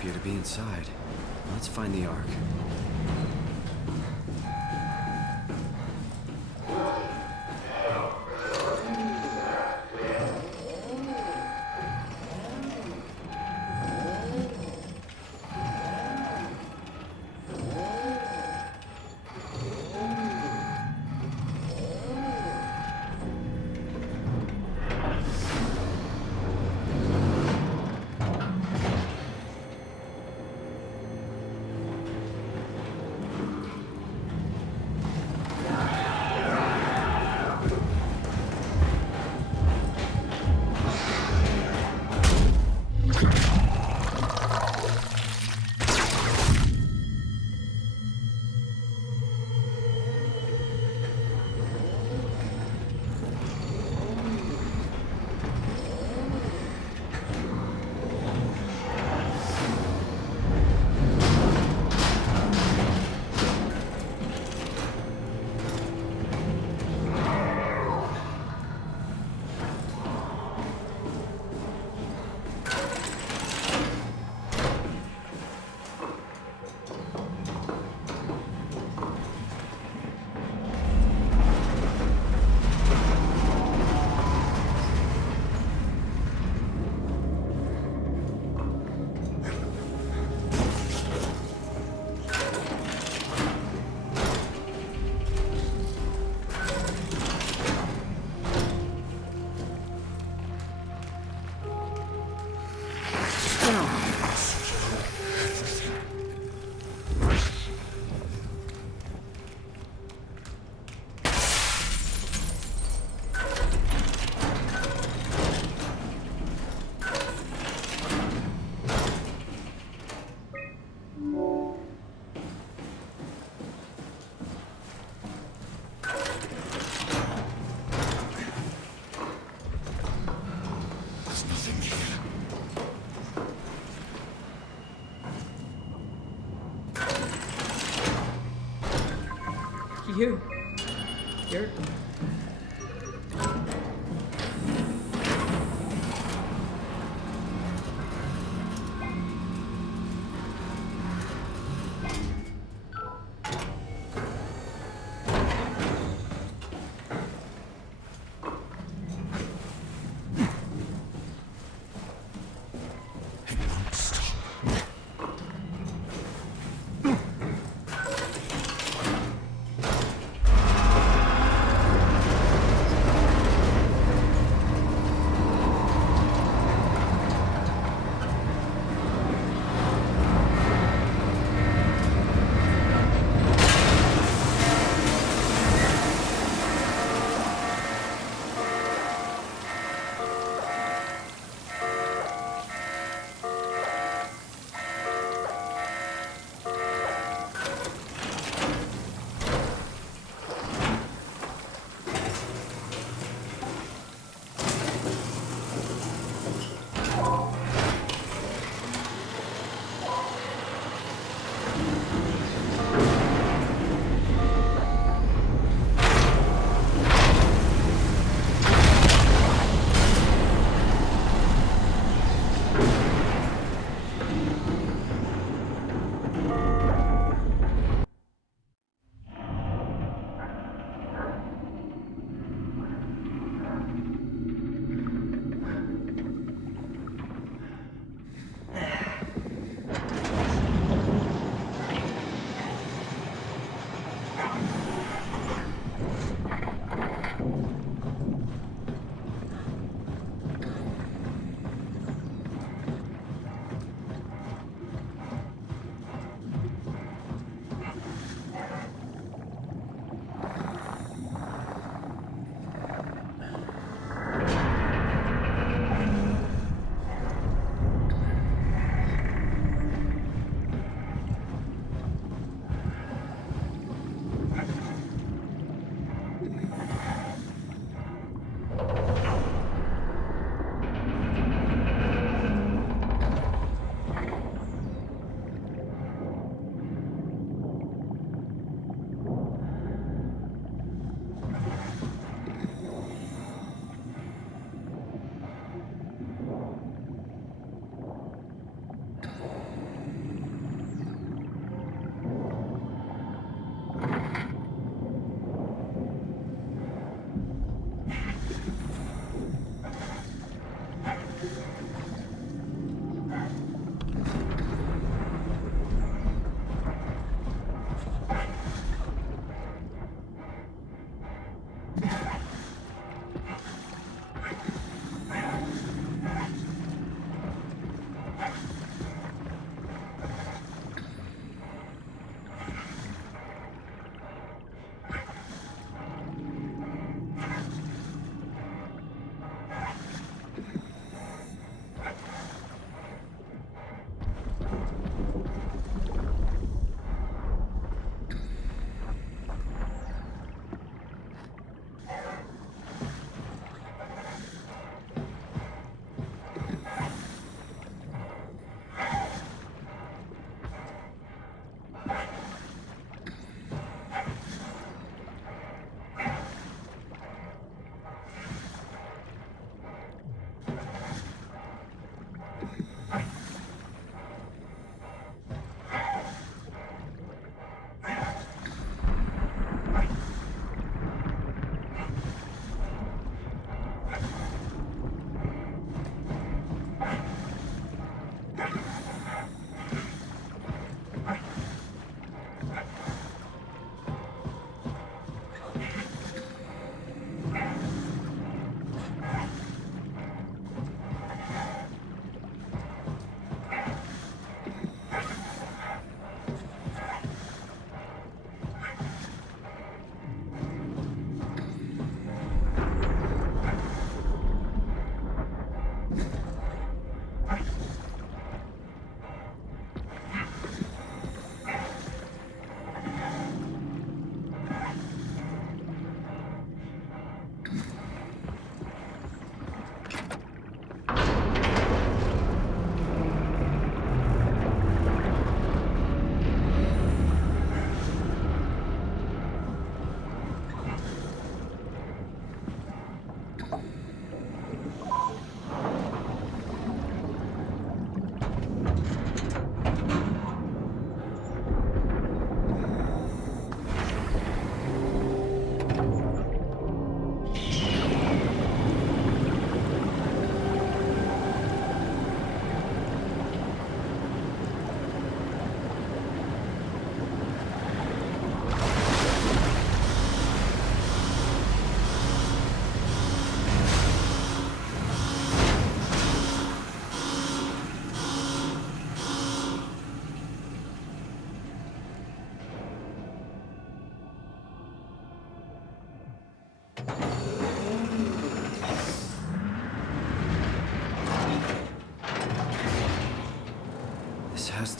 happier to be inside. Let's find the Ark. You. You're...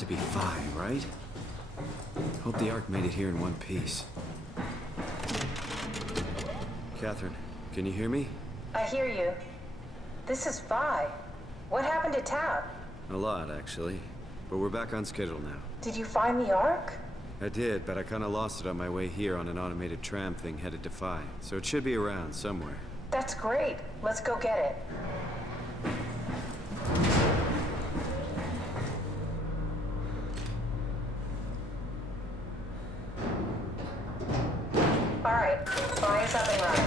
to be 5, right? Hope the Ark made it here in one piece. Catherine, can you hear me? I hear you. This is Vi. What happened to Tau? A lot, actually. But we're back on schedule now. Did you find the Ark? I did, but I kinda lost it on my way here on an automated tram thing headed to Phi. So it should be around somewhere. That's great. Let's go get it. All right, Vi is up and running.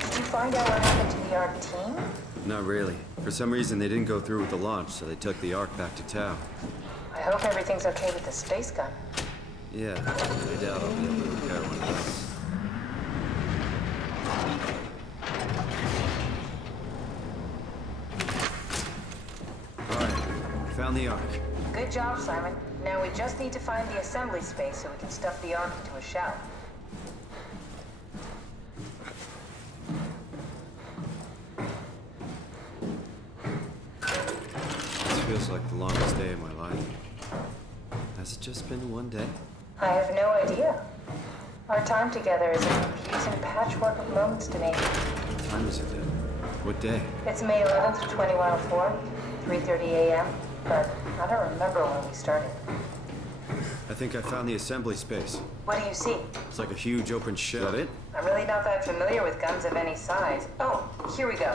Did you find out what happened to the Ark team? Not really. For some reason, they didn't go through with the launch, so they took the Ark back to Tau. I hope everything's okay with the space gun. Yeah, I doubt I'll be able to repair one of those. Alright, found the Ark. Good job, Simon. Now we just need to find the assembly space so we can stuff the Ark into a shell. This feels like the longest day of my life. Has it just been one day? I have no idea. Our time together is a confusing patchwork of moments to me. What time is it then? What day? It's May 11th, 2104, 3:30 a.m., but I don't remember when we started. I think I found the assembly space. What do you see? It's like a huge open shell. Is that it? I'm really not that familiar with guns of any size. Oh, here we go.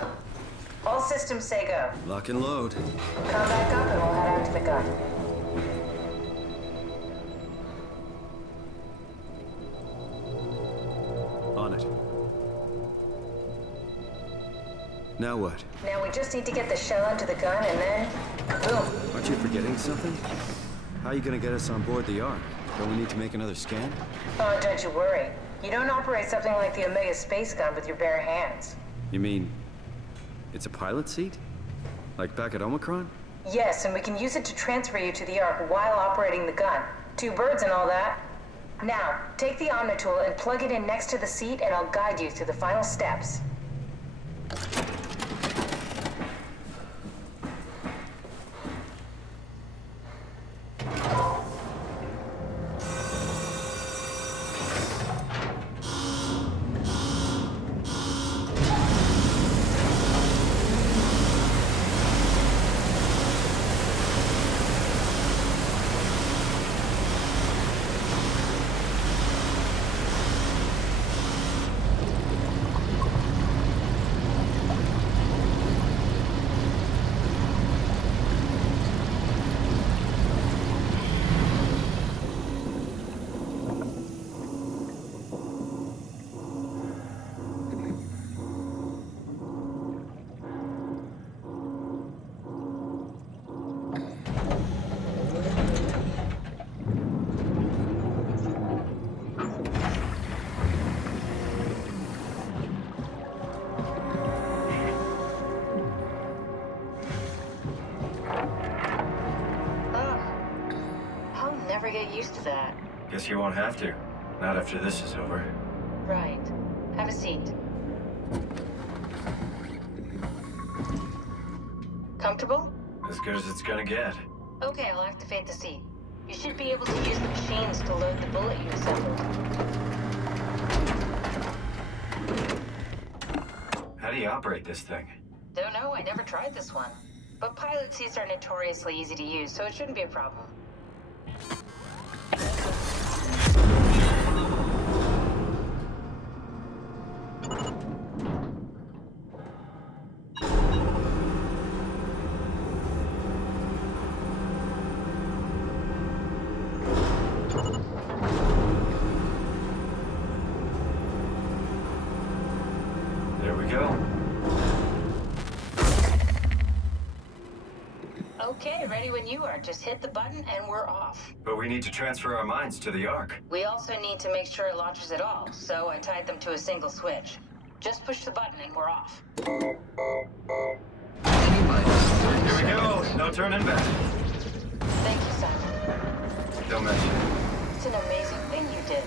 All systems say go. Lock and load. Come back up and we'll head out to the gun. On it. Now what? Now we just need to get the shell into the gun and then... boom. Aren't you forgetting something? How are you gonna get us on board the Ark? Don't we need to make another scan? Oh, don't you worry. You don't operate something like the Omega space gun with your bare hands. You mean... it's a pilot seat? Like back at Omicron? Yes, and we can use it to transfer you to the Ark while operating the gun. 2 birds and all that. Now, take the Omnitool and plug it in next to the seat and I'll guide you through the final steps. Get used to that. Guess you won't have to. Not after this is over. Right. Have a seat. Comfortable? As good as it's gonna get. Okay, I'll activate the seat. You should be able to use the machines to load the bullet you assembled. How do you operate this thing? Don't know, I never tried this one. But pilot seats are notoriously easy to use, so it shouldn't be a problem. There we go. Okay, ready when you are. Just hit the button and we're off. But we need to transfer our minds to the Ark. We also need to make sure it launches at all, so I tied them to a single switch. Just push the button and we're off. Here we go. No turning back. Thank you, Simon. Don't mention it. It's an amazing thing you did.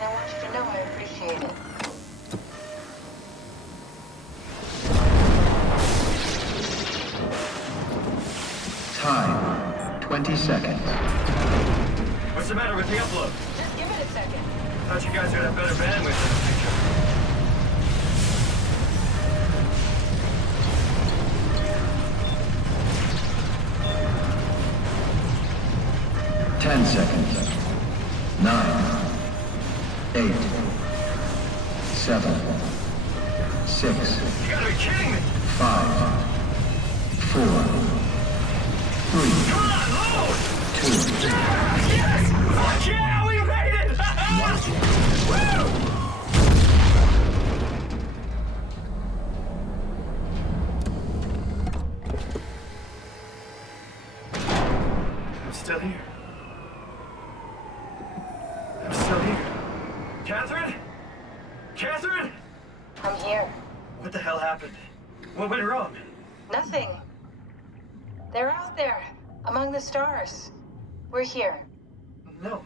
And I want you to know I appreciate it. Time, 20 seconds. What's the matter with the upload? Just give it a second. Thought you guys would have better bandwidth in the future. 10 seconds. 9, 8, 7, 6. You gotta be kidding me! 5, 4, 3, Come on, load! 2. Yes! Fuck yeah, we made it! Woo! I'm still here. I'm still here. Catherine? Catherine? I'm here. What the hell happened? What went wrong? Nothing. They're out there, among the stars. We're here. No.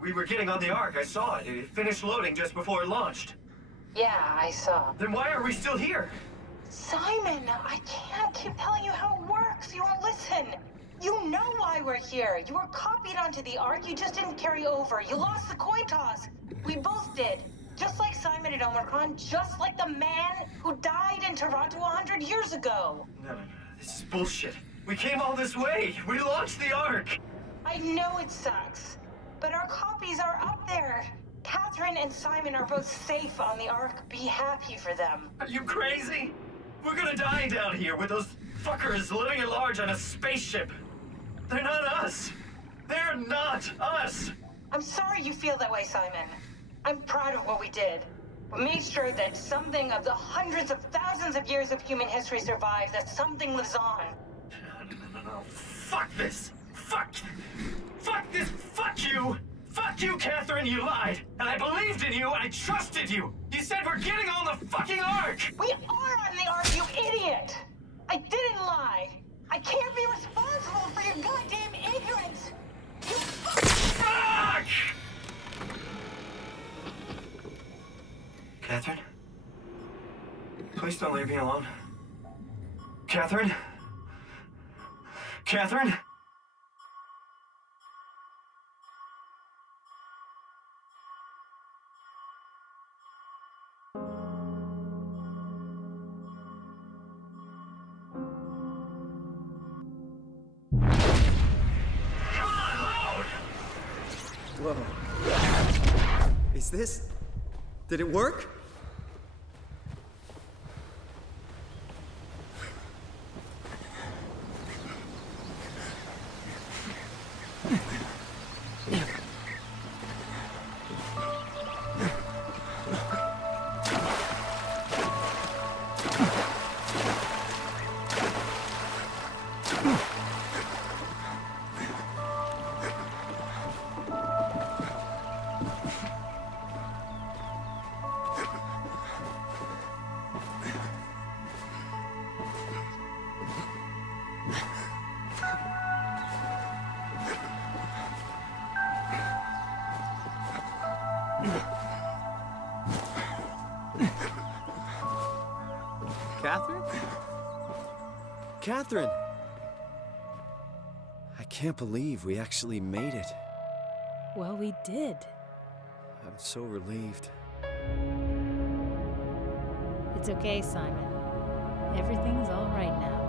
We were getting on the Ark. I saw it. It finished loading just before it launched. Yeah, I saw. Then why are we still here? Simon, I can't keep telling you how it works. You won't listen. You know why we're here. You were copied onto the Ark. You just didn't carry over. You lost the coin toss. We both did. Just like Simon at Omicron, just like the man who died in Toronto 100 years ago. No. This is bullshit. We came all this way. We launched the Ark. I know it sucks, but our copies are up there. Catherine and Simon are both safe on the Ark. Be happy for them. Are you crazy? We're gonna die down here with those fuckers living at large on a spaceship. They're not us. They're not us. I'm sorry you feel that way, Simon. I'm proud of what we did. We made sure that something of the hundreds of thousands of years of human history survives, that something lives on. No. Fuck this. Fuck this. Fuck you. Fuck you, Catherine. You lied. And I believed in you. I trusted you. You said we're getting on the fucking Ark. We are on the Ark, you idiot. I didn't lie. I can't be responsible for your goddamn ignorance. You Fuck! Catherine? Please don't leave me alone. Catherine? Catherine? Whoa. Is this... Did it work? Catherine? Catherine! I can't believe we actually made it. Well, we did. I'm so relieved. It's okay, Simon. Everything's all right now.